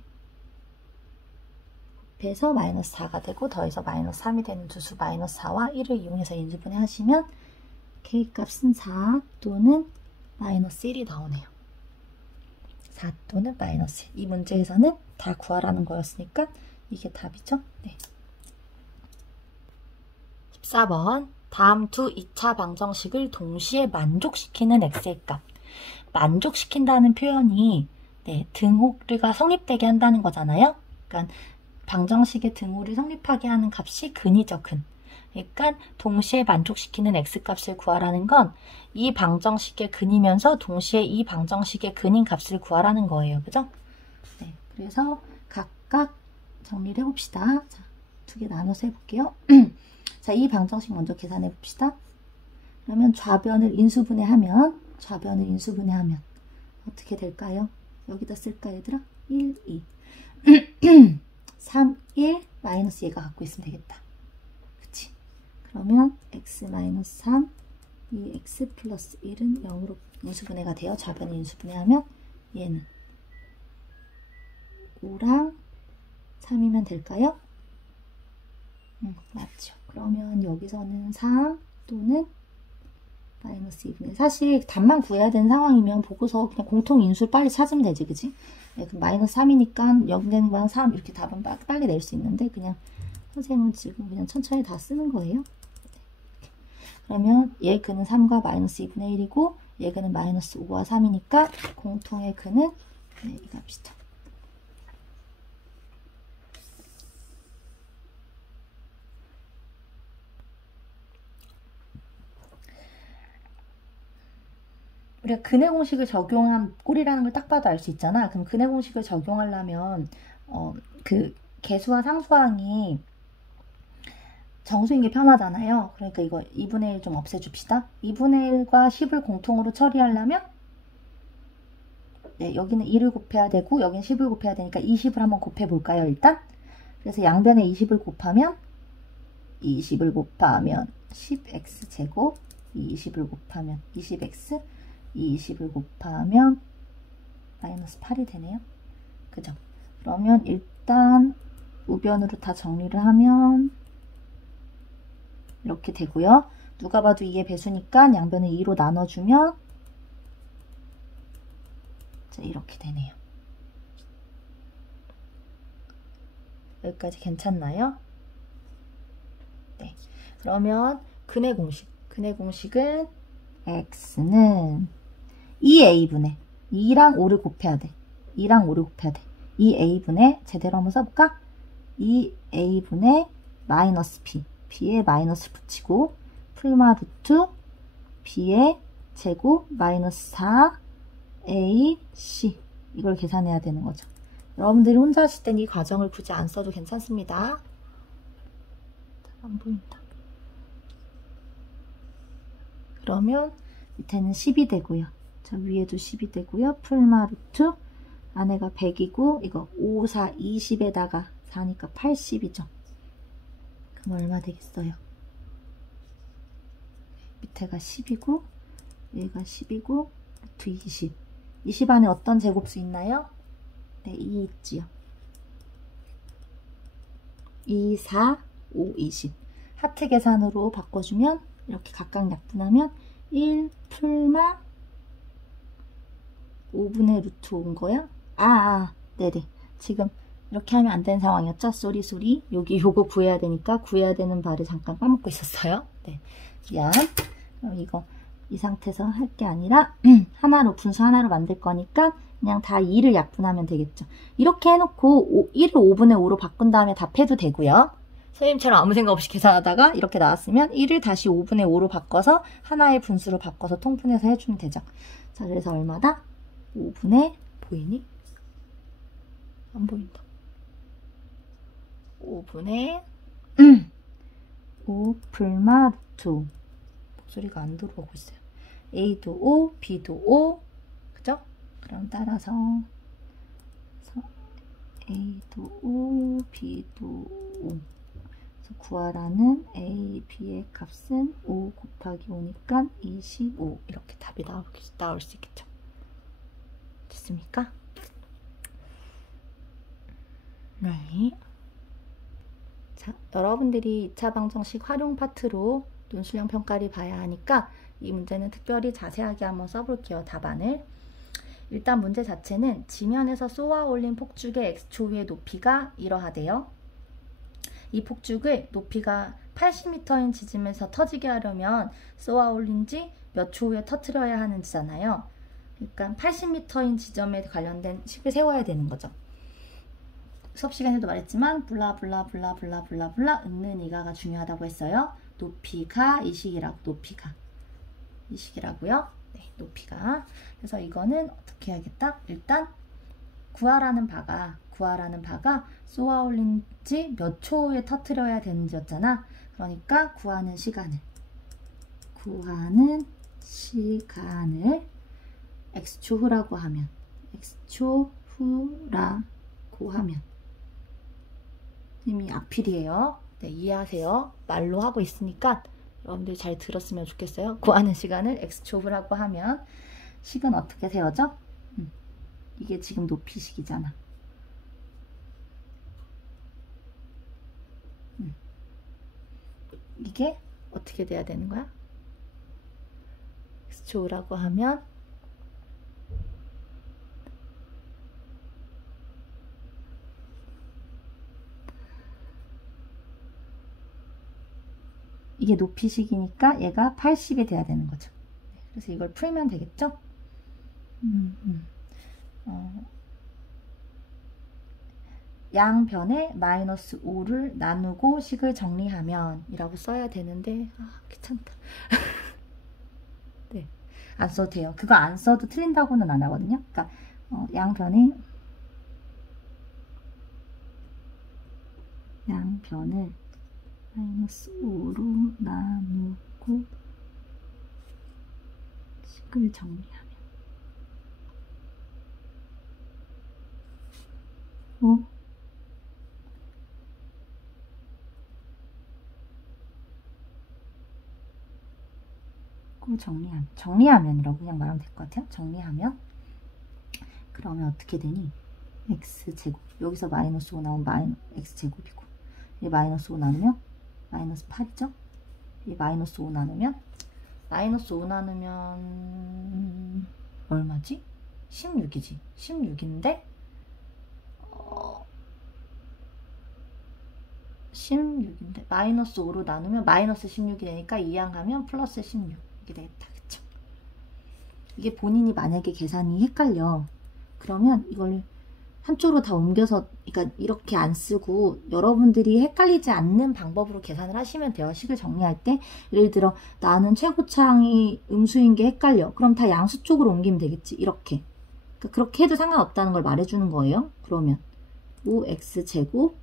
곱해서 마이너스 4가 되고 더해서 마이너스 3이 되는 두 수 마이너스 4와 1을 이용해서 인수분해 하시면 k값은 4 또는 마이너스 1이 나오네요. 4 또는 마이너스 1. 이 문제에서는 다 구하라는 거였으니까 이게 답이죠? 네. 14번. 다음 두 2차 방정식을 동시에 만족시키는 x의 값. 만족시킨다는 표현이 네, 등호가 성립되게 한다는 거잖아요. 그러니까 방정식의 등호를 성립하게 하는 값이 근이죠, 근. 그러니까 동시에 만족시키는 x값을 구하라는 건 이 방정식의 근이면서 동시에 이 방정식의 근인 값을 구하라는 거예요. 그죠? 네, 그래서 각각 정리를 해봅시다. 자, 두 개 나눠서 해볼게요. 자, 이 방정식 먼저 계산해 봅시다. 그러면 좌변을 인수분해하면 어떻게 될까요? 여기다 쓸까 얘들아? 1, 2 3, 1 마이너스 얘가 갖고 있으면 되겠다. 그치? 그러면 x 마이너스 3 이 x 플러스 1은 0으로 인수분해가 돼요. 좌변을 인수분해하면 얘는 5랑 3이면 될까요? 맞죠. 그러면 여기서는 3 또는 마이너스 2분의 사실 답만 구해야 되는 상황이면 보고서 그냥 공통 인수를 빨리 찾으면 되지, 그지? 네, 그럼 마이너스 3이니까 0 되는 거랑 3 이렇게 답은 빨리 낼 수 있는데 그냥 선생님은 지금 그냥 천천히 다 쓰는 거예요. 그러면 얘 근은 3과 마이너스 2분의 1이고 얘 근은 마이너스 5와 3이니까 공통의 근은 네, 이 값이죠. 우리가 근의 공식을 적용한 꼴이라는 걸 딱 봐도 알 수 있잖아. 그럼 근의 공식을 적용하려면 그 개수와 상수항이 정수인 게 편하잖아요. 그러니까 이거 2분의 1 좀 없애줍시다. 2분의 1과 10을 공통으로 처리하려면 네, 여기는 2를 곱해야 되고 여기는 10을 곱해야 되니까 20을 한번 곱해볼까요, 일단? 그래서 양변에 20을 곱하면 10x제곱 20을 곱하면 20x 20을 곱하면 마이너스 8이 되네요. 그죠? 그러면 일단 우변으로 다 정리를 하면 이렇게 되고요. 누가 봐도 2의 배수니까 양변을 2로 나눠주면 자, 이렇게 되네요. 여기까지 괜찮나요? 네. 그러면 근의 공식은 x는 2a분의 2랑 5를 곱해야 돼. 2랑 5를 곱해야 돼. 2a분의 제대로 한번 써볼까? 2a분의 마이너스 b b에 마이너스 붙이고 풀마 루트 b의 제곱 마이너스 4ac 이걸 계산해야 되는 거죠. 여러분들이 혼자 하실 땐 이 과정을 굳이 안 써도 괜찮습니다. 안 보인다. 그러면 밑에는 10이 되고요. 자, 위에도 10이 되고요. 풀마 루트 안에가 100이고 이거 5, 4, 20에다가 4니까 80이죠. 그럼 얼마 되겠어요? 밑에가 10이고 얘가 10이고 루트 20. 20 안에 어떤 제곱수 있나요? 네, 2 있지요. 2, 4, 5, 20. 하트 계산으로 바꿔주면 이렇게 각각 약분하면 1 풀마 5분의 루트 온 거야? 네네. 지금 이렇게 하면 안 되는 상황이었죠? 쏘리. 요거 구해야 되니까 구해야 되는 바를 잠깐 까먹고 있었어요. 네. 미안. 그럼 이거 이 상태에서 할 게 아니라 분수 하나로 만들 거니까 그냥 다 2를 약분하면 되겠죠. 이렇게 해놓고 1을 5분의 5로 바꾼 다음에 답해도 되고요. 선생님처럼 아무 생각 없이 계산하다가 이렇게 나왔으면 1을 다시 5분의 5로 바꿔서 하나의 분수로 바꿔서 통분해서 해주면 되죠. 자, 그래서 얼마다? 5분의 보이니? 안 보인다. 5분의 5 풀마 루트 5. 목소리가 안 들어오고 있어요. A도 5, B도 5. 그죠? 그럼 따라서 A도 5, B도 5. 그래서 구하라는 A, B의 값은 5 곱하기 5니까 25. 이렇게 답이 나올 수 있겠죠. 됐습니까? 네. 자, 여러분들이 2차 방정식 활용 파트로 논술형 평가를 봐야 하니까 이 문제는 특별히 자세하게 한번 써볼게요. 답안을. 일단 문제 자체는 지면에서 쏘아 올린 폭죽의 x초위의 높이가 이러하대요. 이 폭죽을 높이가 80m인 지점에서 터지게 하려면 쏘아 올린 지 몇 초 후에 터뜨려야 하는지잖아요. 그러니까 80m인 지점에 관련된 식을 세워야 되는 거죠. 수업 시간에도 말했지만 블라블라블라블라블라블라 은는이가가 중요하다고 했어요. 높이가 이 식이라고요. 네, 높이가. 그래서 이거는 어떻게 해야겠다? 일단 구하라는 바가 쏘아 올린 지 몇 초 후에 터뜨려야 되는지였잖아. 그러니까 구하는 시간을 x초 후라고 하면 이미 악필이에요. 네, 이해하세요. 말로 하고 있으니까 여러분들 잘 들었으면 좋겠어요. 구하는 시간을 x초 후라고 하면 식은 어떻게 세워져? 이게 지금 높이식이잖아. 이게 어떻게 돼야 되는 거야? x조라고 하면 이게 높이식이니까 얘가 80이 돼야 되는 거죠. 그래서 이걸 풀면 되겠죠? 양변에 마이너스 5를 나누고 식을 정리하면 이라고 써야 되는데 귀찮다. 네, 안 써도 돼요. 그거 안 써도 틀린다고는 안 하거든요. 그러니까 양변을 마이너스 5로 나누고 식을 정리하면 정리하면이라고 그냥 말하면 될 것 같아요. 정리하면 그러면 어떻게 되니? x제곱 여기서 마이너스 5 나오면 x제곱이고 이 마이너스 5 나누면 마이너스 8이죠? 이 마이너스 5 나누면 얼마지? 16이지. 16인데 16인데 마이너스 5로 나누면 마이너스 16이 되니까 이항하면 플러스 16 이게 되겠다. 그쵸? 이게 본인이 만약에 계산이 헷갈려. 그러면 이걸 한쪽으로 다 옮겨서 그러니까 이렇게 안 쓰고 여러분들이 헷갈리지 않는 방법으로 계산을 하시면 돼요. 식을 정리할 때 예를 들어 나는 최고차항이 음수인 게 헷갈려. 그럼 다 양수 쪽으로 옮기면 되겠지. 이렇게. 그러니까 그렇게 해도 상관없다는 걸 말해주는 거예요. 그러면 5x제곱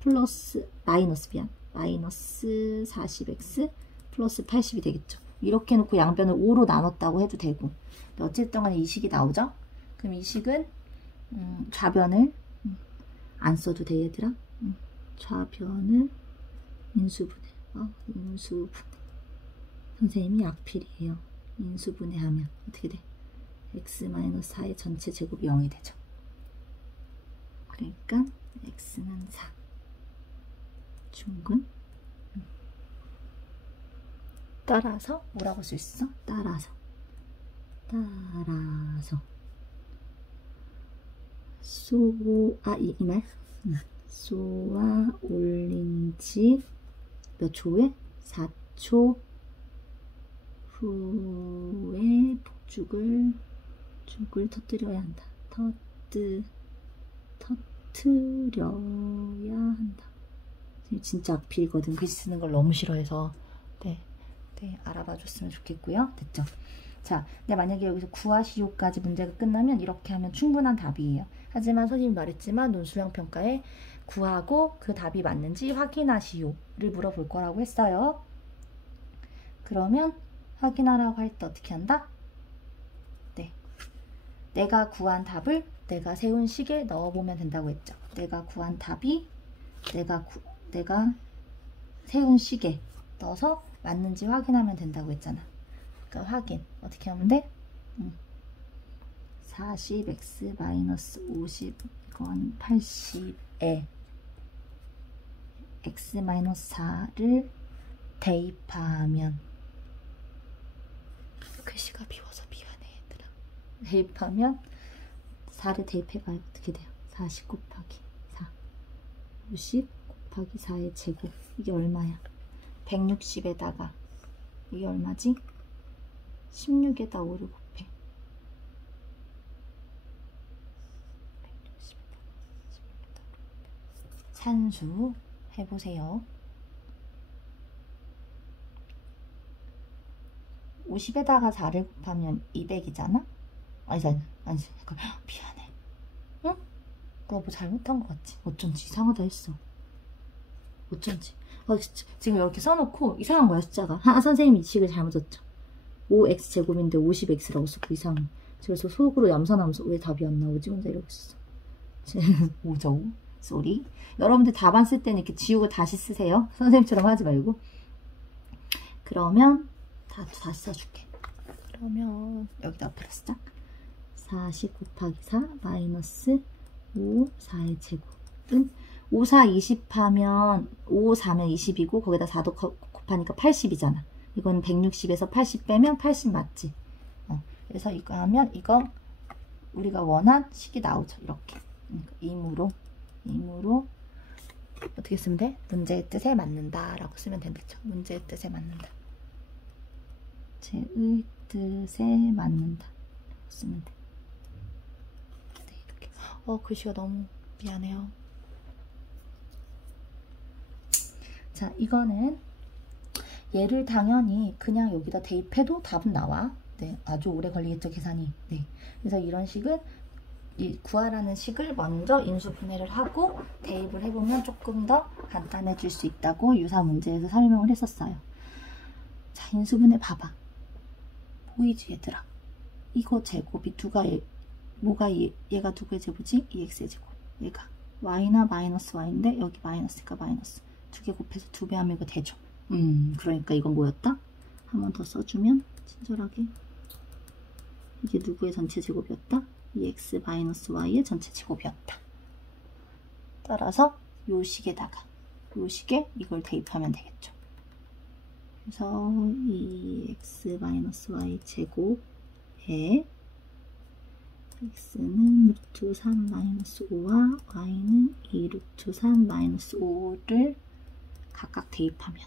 플러스 마이너스 40x 플러스 80이 되겠죠. 이렇게 해놓고 양변을 5로 나눴다고 해도 되고 어쨌든 간에 이 식이 나오죠. 그럼 이 식은 좌변을 안 써도 돼 얘들아. 좌변을 인수분해. 선생님이 약필이에요. 인수분해하면 어떻게 돼? x-4의 전체 제곱이 0이 되죠. 그러니까 x는 4. 중근. 따라서 뭐라고 쓸 수 있어? 따라서 이 말. 쏘아 올린 지 몇 초에? 4초 후에 폭죽을 터뜨려야 한다. 터뜨려야 한다. 진짜 악필이거든. 글씨 쓰는 걸 너무 싫어해서. 네, 알아봐 줬으면 좋겠고요. 됐죠? 자, 근데 만약에 여기서 구하시오까지 문제가 끝나면 이렇게 하면 충분한 답이에요. 하지만 선생님이 말했지만 논술형평가에 구하고 그 답이 맞는지 확인하시오를 물어볼 거라고 했어요. 그러면 확인하라고 할 때 어떻게 한다? 네, 내가 구한 답을 내가 세운 식에 넣어보면 된다고 했죠. 내가 구한 답이 내가 세운 식에 넣어서 맞는지 확인하면 된다고 했잖아. 그러니까 확인 어떻게 하면 돼? 40x-50 이건 80에 x-4를 대입하면 글씨가 비워서 미안해 얘들아. 대입하면 4를 대입해봐요. 어떻게 돼요? 40 곱하기 4 50 곱하기 4의 제곱 이게 얼마야? 160에다가 이게 얼마지? 16에다 5를 곱해. 산수 해보세요. 50에다가 4를 곱하면 200이잖아? 아니 미안해. 응? 너 뭐 잘못한 것 같지? 어쩐지 이상하다 했어. 어쩐지. 지금 이렇게 써놓고 이상한 거야 숫자가. 선생님이 이 식을 잘못 썼죠. 5x제곱인데 50x라고 쓰고 이상해. 그래서 속으로 얌선하면서 왜 답이 안 나오지? 혼자 이러고 있어. 5죠. 쏘리. 여러분들 답안 쓸 때는 이렇게 지우고 다시 쓰세요. 선생님처럼 하지 말고. 그러면 다시 써줄게. 그러면 여기다 앞으로 쓰자. 40 곱하기 4 마이너스 5 4의 제곱은 5, 4, 20 하면 5, 4면 20이고 거기다 4도 곱하니까 80이잖아. 이건 160에서 80 빼면 80 맞지? 그래서 이거 하면 이거 우리가 원한 식이 나오죠. 이렇게. 임으로 어떻게 쓰면 돼? 문제의 뜻에 맞는다 라고 쓰면 되겠죠. 문제의 뜻에 맞는다. 제의 뜻에 맞는다 라고 쓰면 돼. 네, 이렇게. 글씨가 너무 미안해요. 자, 이거는 얘를 당연히 그냥 여기다 대입해도 답은 나와. 네, 아주 오래 걸리겠죠, 계산이. 네. 그래서 이런 식은 이 구하라는 식을 먼저 인수분해를 하고 대입을 해보면 조금 더 간단해질 수 있다고 유사 문제에서 설명을 했었어요. 자, 인수분해 봐봐. 보이지, 얘들아? 이거 제곱이 뭐가 얘가 누구의 제곱이지? 2x의 제곱. 얘가 y나 마이너스 y인데 여기 마이너스니까 마이너스. 두 개 곱해서 2배 하면 이거 되죠. 그러니까 이건 뭐였다? 한 번 더 써주면 친절하게 이게 누구의 전체 제곱이었다? 2x 마이너스 y의 전체 제곱이었다. 따라서 요 식에다가 요 식에 이걸 대입하면 되겠죠. 그래서 2x 마이너스 y 제곱에 x는 루트 3 마이너스 5와 y는 2 루트 3 마이너스 5를 각각 대입하면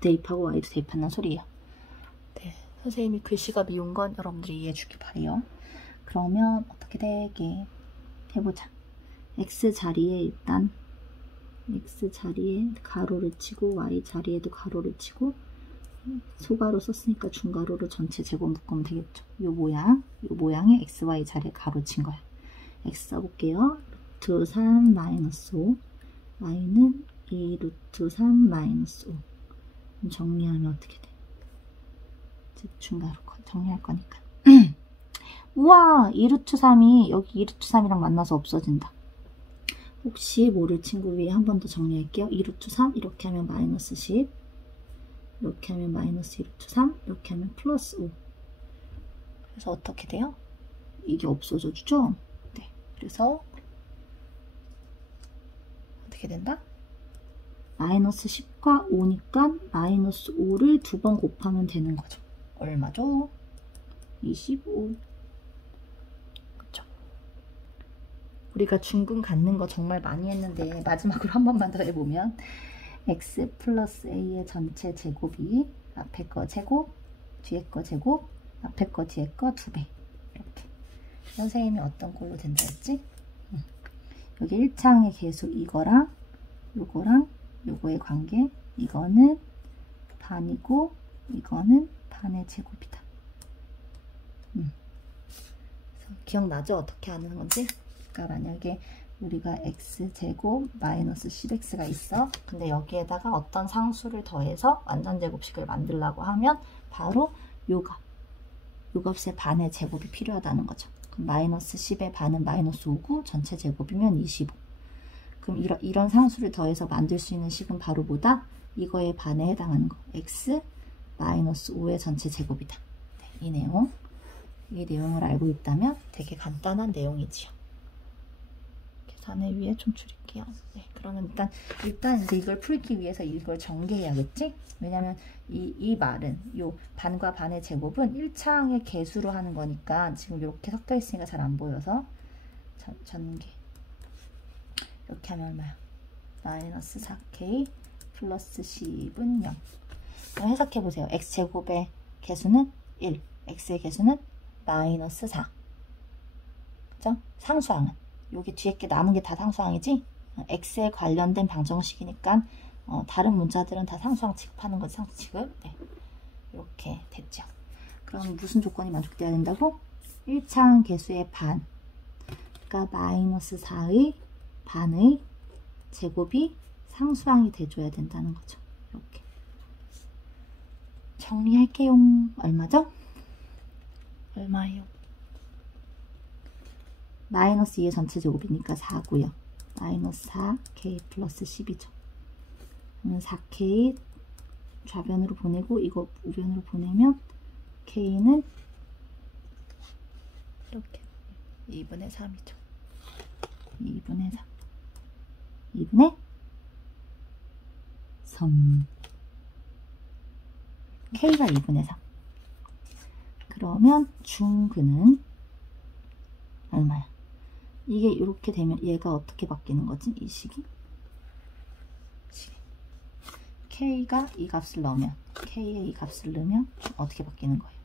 대입하고 y도 대입한다는 소리예요. 네, 선생님이 글씨가 미운 건 여러분들이 이해해 주길 바래요. 그러면 어떻게 되게 해보자. x 자리에 일단 x 자리에 가로를 치고 y 자리에도 가로를 치고 소가로 썼으니까 중가로로 전체 제곱 묶으면 되겠죠. 요 모양에 x, y 자리에 가로 친 거야. x 써볼게요. 루트 3 마이너스 5 y는 2 루트 3 마이너스 5 그럼 정리하면 어떻게 돼? 중가로 정리할 거니까 우와 2 루트 3이 여기 2 루트 3이랑 만나서 없어진다. 혹시 모를 친구 위에 한 번 더 정리할게요. 2 루트 3 이렇게 하면 마이너스 10 이렇게 하면 마이너스 2 루트 3 이렇게 하면 플러스 5 그래서 어떻게 돼요? 이게 없어져 주죠? 네. 그래서 어떻게 된다? 마이너스 10과 5니까 마이너스 5를 2번 곱하면 되는 거죠. 얼마죠? 25. 그쵸? 우리가 중근 갖는 거 정말 많이 했는데 마지막으로 한 번만 더 해보면 x 플러스 a의 전체 제곱이 앞에 거 제곱, 뒤에 거 제곱, 앞에 거 뒤에 거 2배 이렇게. 선생님이 어떤 꼴로 된다 했지? 여기 1차항의 계수 이거랑 요거랑 요거의 관계 이거는 반이고 이거는 반의 제곱이다. 기억나죠? 어떻게 하는 건지? 그러니까 만약에 우리가 x제곱 마이너스 10x가 있어. 근데 여기에다가 어떤 상수를 더해서 완전제곱식을 만들려고 하면 바로 요 값의 반의 제곱이 필요하다는 거죠. 그럼 마이너스 10의 반은 마이너스 5고 전체 제곱이면 25. 그럼 이런 상수를 더해서 만들 수 있는 식은 바로 뭐다? 이거의 반에 해당하는 거. x 마이너스 5의 전체 제곱이다. 네, 이 내용을 알고 있다면 되게 간단한 내용이지요. 계산을 위해 좀 줄일게요. 네, 그러면 일단 이제 이걸 풀기 위해서 이걸 전개해야겠지? 왜냐면 이 말은 요 반과 반의 제곱은 1차항의 개수로 하는 거니까 지금 이렇게 섞여 있으니까 잘 안 보여서 전개. 이렇게 하면 얼마야? 마이너스 4k 플러스 10은 0. 그럼 해석해보세요. x제곱의 개수는 1, x의 개수는 마이너스 4. 그죠? 상수항은 여기 뒤에 게 남은 게 다 상수항이지? x에 관련된 방정식이니까 다른 문자들은 다 상수항 취급하는 거지, 상수 취급. 네. 이렇게 됐죠. 그럼 무슨 조건이 만족돼야 된다고? 1차항 개수의 반. 그러니까 마이너스 4의 반의 제곱이 상수항이 돼줘야 된다는 거죠. 이렇게. 정리할게요. 얼마죠? 얼마예요? 마이너스 2의 전체 제곱이니까 4고요. 마이너스 4k 플러스 10이죠. 4k 좌변으로 보내고 이거 우변으로 보내면 k는 이렇게 2분의 3이죠. 2분의 3. 2분의 3. K가 2분의 3. 그러면 중근은 얼마야? 이게 이렇게 되면 얘가 어떻게 바뀌는 거지? 이 식이? K가 이 값을 넣으면, K의 이 값을 넣으면 어떻게 바뀌는 거예요?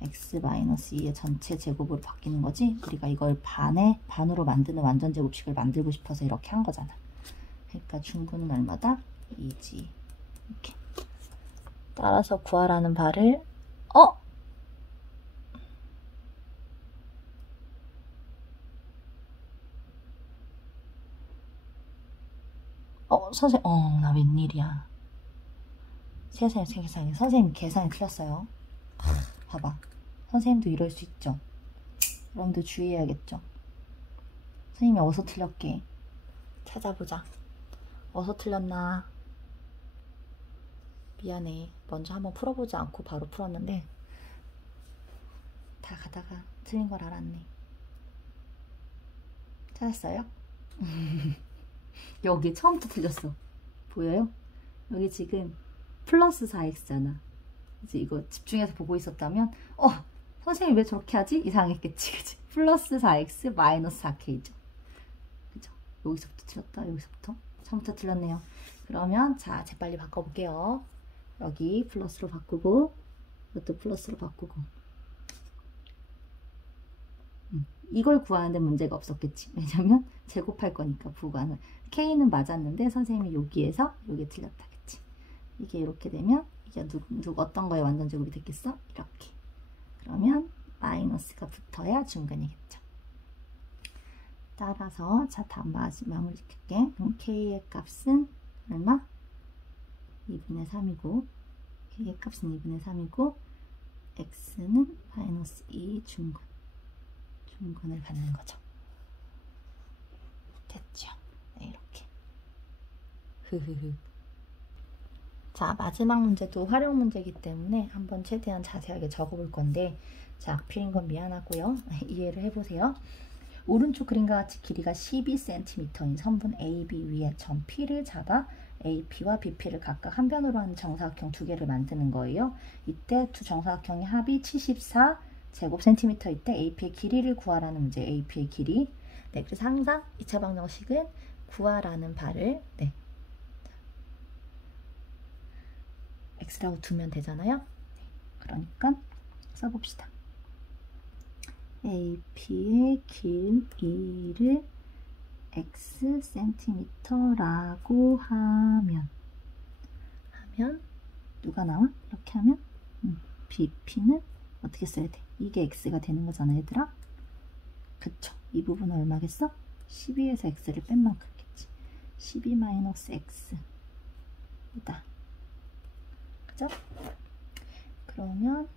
X-2의 전체 제곱으로 바뀌는 거지? 우리가 이걸 반으로 만드는 완전 제곱식을 만들고 싶어서 이렇게 한 거잖아. 그러니까 중근은 얼마다? 2지. 이렇게. 따라서 구하라는 바를, 선생님, 나 웬일이야. 세상에. 선생님 계산이 틀렸어요. 봐봐. 선생님도 이럴 수 있죠. 여러분도 주의해야겠죠. 선생님이 어디서 틀렸게. 찾아보자. 어디서 틀렸나. 미안해. 먼저 한번 풀어보지 않고 바로 풀었는데 다 가다가 틀린 걸 알았네. 찾았어요? 여기 처음부터 틀렸어. 보여요? 여기 지금 플러스 4x잖아. 이제 이거 집중해서 보고 있었다면 선생님 왜 저렇게 하지? 이상했겠지. 그치? 플러스 4x 마이너스 4k죠. 그죠? 여기서부터 틀렸다. 여기서부터. 처음부터 틀렸네요. 그러면 자, 재빨리 바꿔볼게요. 여기 플러스로 바꾸고 이것도 플러스로 바꾸고. 이걸 구하는데 문제가 없었겠지. 왜냐면 제곱할 거니까 부관을. K는 맞았는데 선생님이 여기에서 여기 틀렸다겠지. 이게 이렇게 되면 이게 어떤 거에 완전 제곱이 됐겠어? 이렇게. 그러면 마이너스가 붙어야 중근이겠죠. 따라서 자, 다음 마무리 짓게. 그럼 K의 값은 얼마? 2분의 3이고 K의 값은 2분의 3이고 X는 마이너스 2 중근을 갖는 거죠. 됐죠? 네, 이렇게. 자, 마지막 문제도 활용 문제이기 때문에 한번 최대한 자세하게 적어볼 건데, 자, 악필인 건 미안하고요. 이해를 해보세요. 오른쪽 그림과 같이 길이가 12cm인 선분 AB 위에 점 P를 잡아 AP와 BP를 각각 한 변으로 하는 정사각형 두 개를 만드는 거예요. 이때 두 정사각형의 합이 74 제곱센티미터일 때 AP의 길이를 구하라는 문제. AP의 길이. 네, 그래서 항상 2차 방정식은 구하라는 바를 x라고 두면 되잖아요. 그러니까 써봅시다. AP의 길이를 x 센티미터라고 하면 누가 나와? 이렇게 하면 BP는 어떻게 써야 돼? 이게 x가 되는 거잖아, 얘들아. 그쵸? 이 부분은 얼마겠어? 12에서 x를 뺀 만큼겠지. 12 마이너스 x 이다. 그죠? 그러면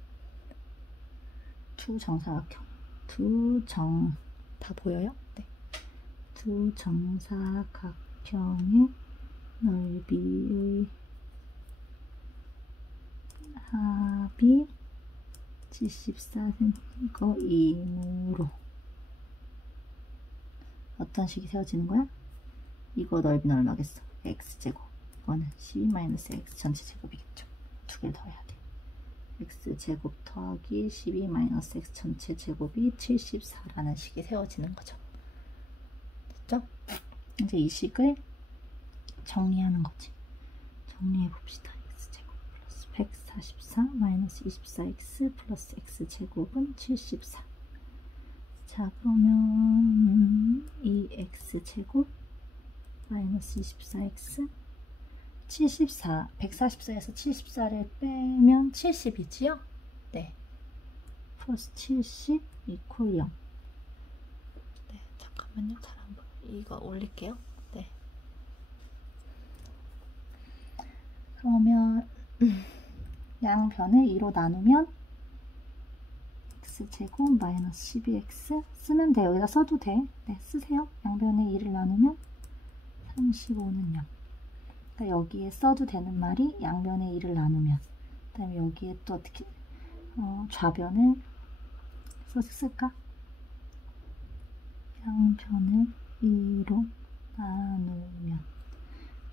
두 정사각형, 다 보여요? 네. 두 정사각형의 넓이의 합이 74cm이므로 어떤 식이 세워지는 거야? 이거 넓이는 얼마겠어? x제곱. 이거는 12-x 전체 제곱이겠죠. 두 개를 더해야 돼. x제곱 더하기 12-x 전체 제곱이 74라는 식이 세워지는 거죠. 됐죠? 이제 이 식을 정리하는 거지. 정리해 봅시다. x제곱 플러스 144 마이너스 24x 플러스 x제곱은 74. 자, 그러면 이 x제곱 마이너스 24x 74, 144에서 74를 빼면 70이지요? 네. 플러스 70 이퀄 0. 네, 잠깐만요. 잘 안 보여. 이거 올릴게요. 네. 그러면 양변을 2로 나누면 x제곱 마이너스 12x 쓰면 돼. 여기다 써도 돼. 네, 쓰세요. 양변에 2를 나누면 35는 0. 그러니까 여기에 써도 되는 말이 양변에 2를 나누면, 그 다음에 여기에 또 어떻게 좌변을 쓸까? 양변을 2로 나누면,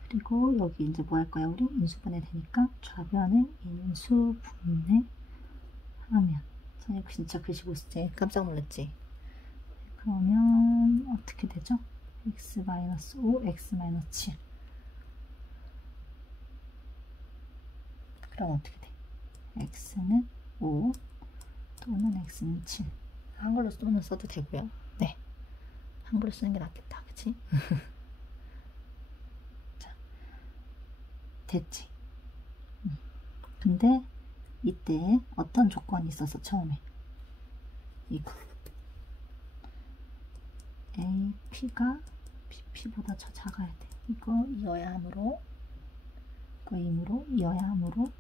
그리고 여기 이제 뭐 할 거야? 우리 인수분해 되니까 좌변을 인수분해 하면. 선생님 진짜 글씨 못 쓰지? 깜짝 놀랐지? 그러면 어떻게 되죠? x-5, x-7. 그럼 어떻게 돼? x는 5 또는 x는 7. 한글로 써도 되고요. 네, 한글로 쓰는 게 낫겠다. 그치? 자, 됐지? 근데 이때 어떤 조건이 있어서 처음에 이거 AP가 BP보다 더 작아야 돼. 이거 이어야 하므로, 이거 임으로 이어야 하므로,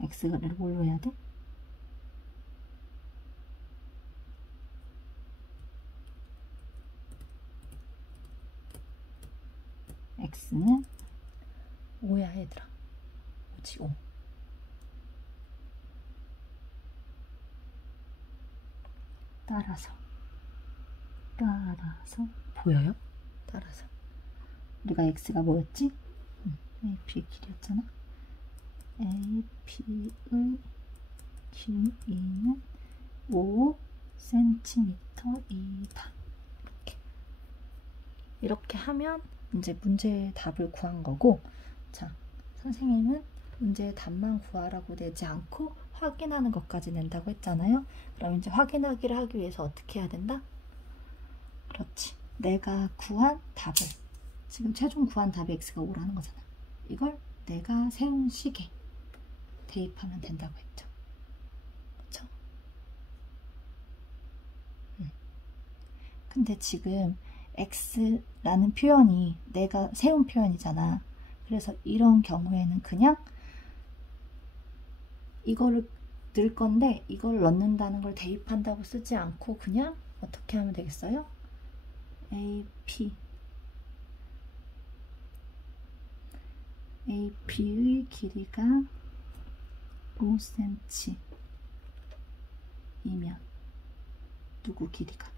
x를 뭘로 해야 돼? x는 5야 얘들아. 5지 5. 따라서 보여요? 따라서 우리가 x가 뭐였지? AP의 길이였잖아. AP의 길이는 5cm이다. 이렇게 하면 이제 문제의 답을 구한 거고, 자, 선생님은 문제의 답만 구하라고 내지 않고 확인하는 것까지 낸다고 했잖아요. 그럼 이제 확인하기를 하기 위해서 어떻게 해야 된다? 그렇지. 내가 구한 답을, 지금 최종 구한 답이 x가 5라는 거잖아. 이걸 내가 세운 식에 대입하면 된다고 했죠. 그쵸? 근데 지금 x라는 표현이 내가 세운 표현이잖아. 그래서 이런 경우에는 그냥 이거를 넣을 건데 이걸 넣는다는 걸 대입한다고 쓰지 않고 그냥 어떻게 하면 되겠어요? AP의 길이가 5cm이면 누구 길이가?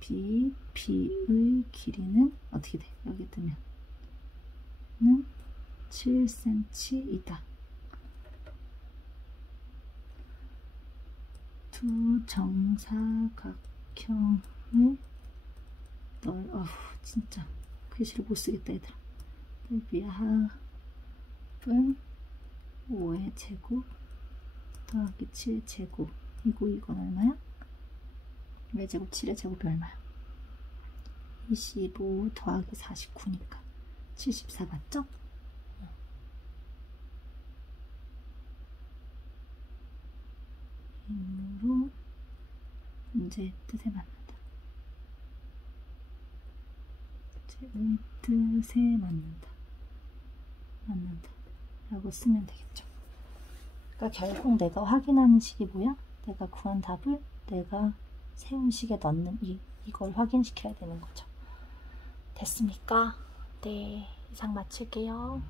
BP의 길이는 어떻게 돼? 여기 뜨면 는 7cm이다. 두 정사각형을 진짜 글씨를 못 쓰겠다 얘들아. 넓이의 합은 5의 제곱 더하기 7의 제곱. 이건 얼마야? 왜 제곱 7의 제곱이 얼마야? 25 더하기 49니까 74 맞죠? 이므로 문제의 뜻에 맞는다. 문제의 뜻에 맞는다 라고 쓰면 되겠죠. 그러니까 결국 내가 확인하는 식이 뭐야? 내가 구한 답을 내가 세운 식에 넣는 이걸 확인시켜야 되는 거죠. 됐습니까? 네, 이상 마칠게요.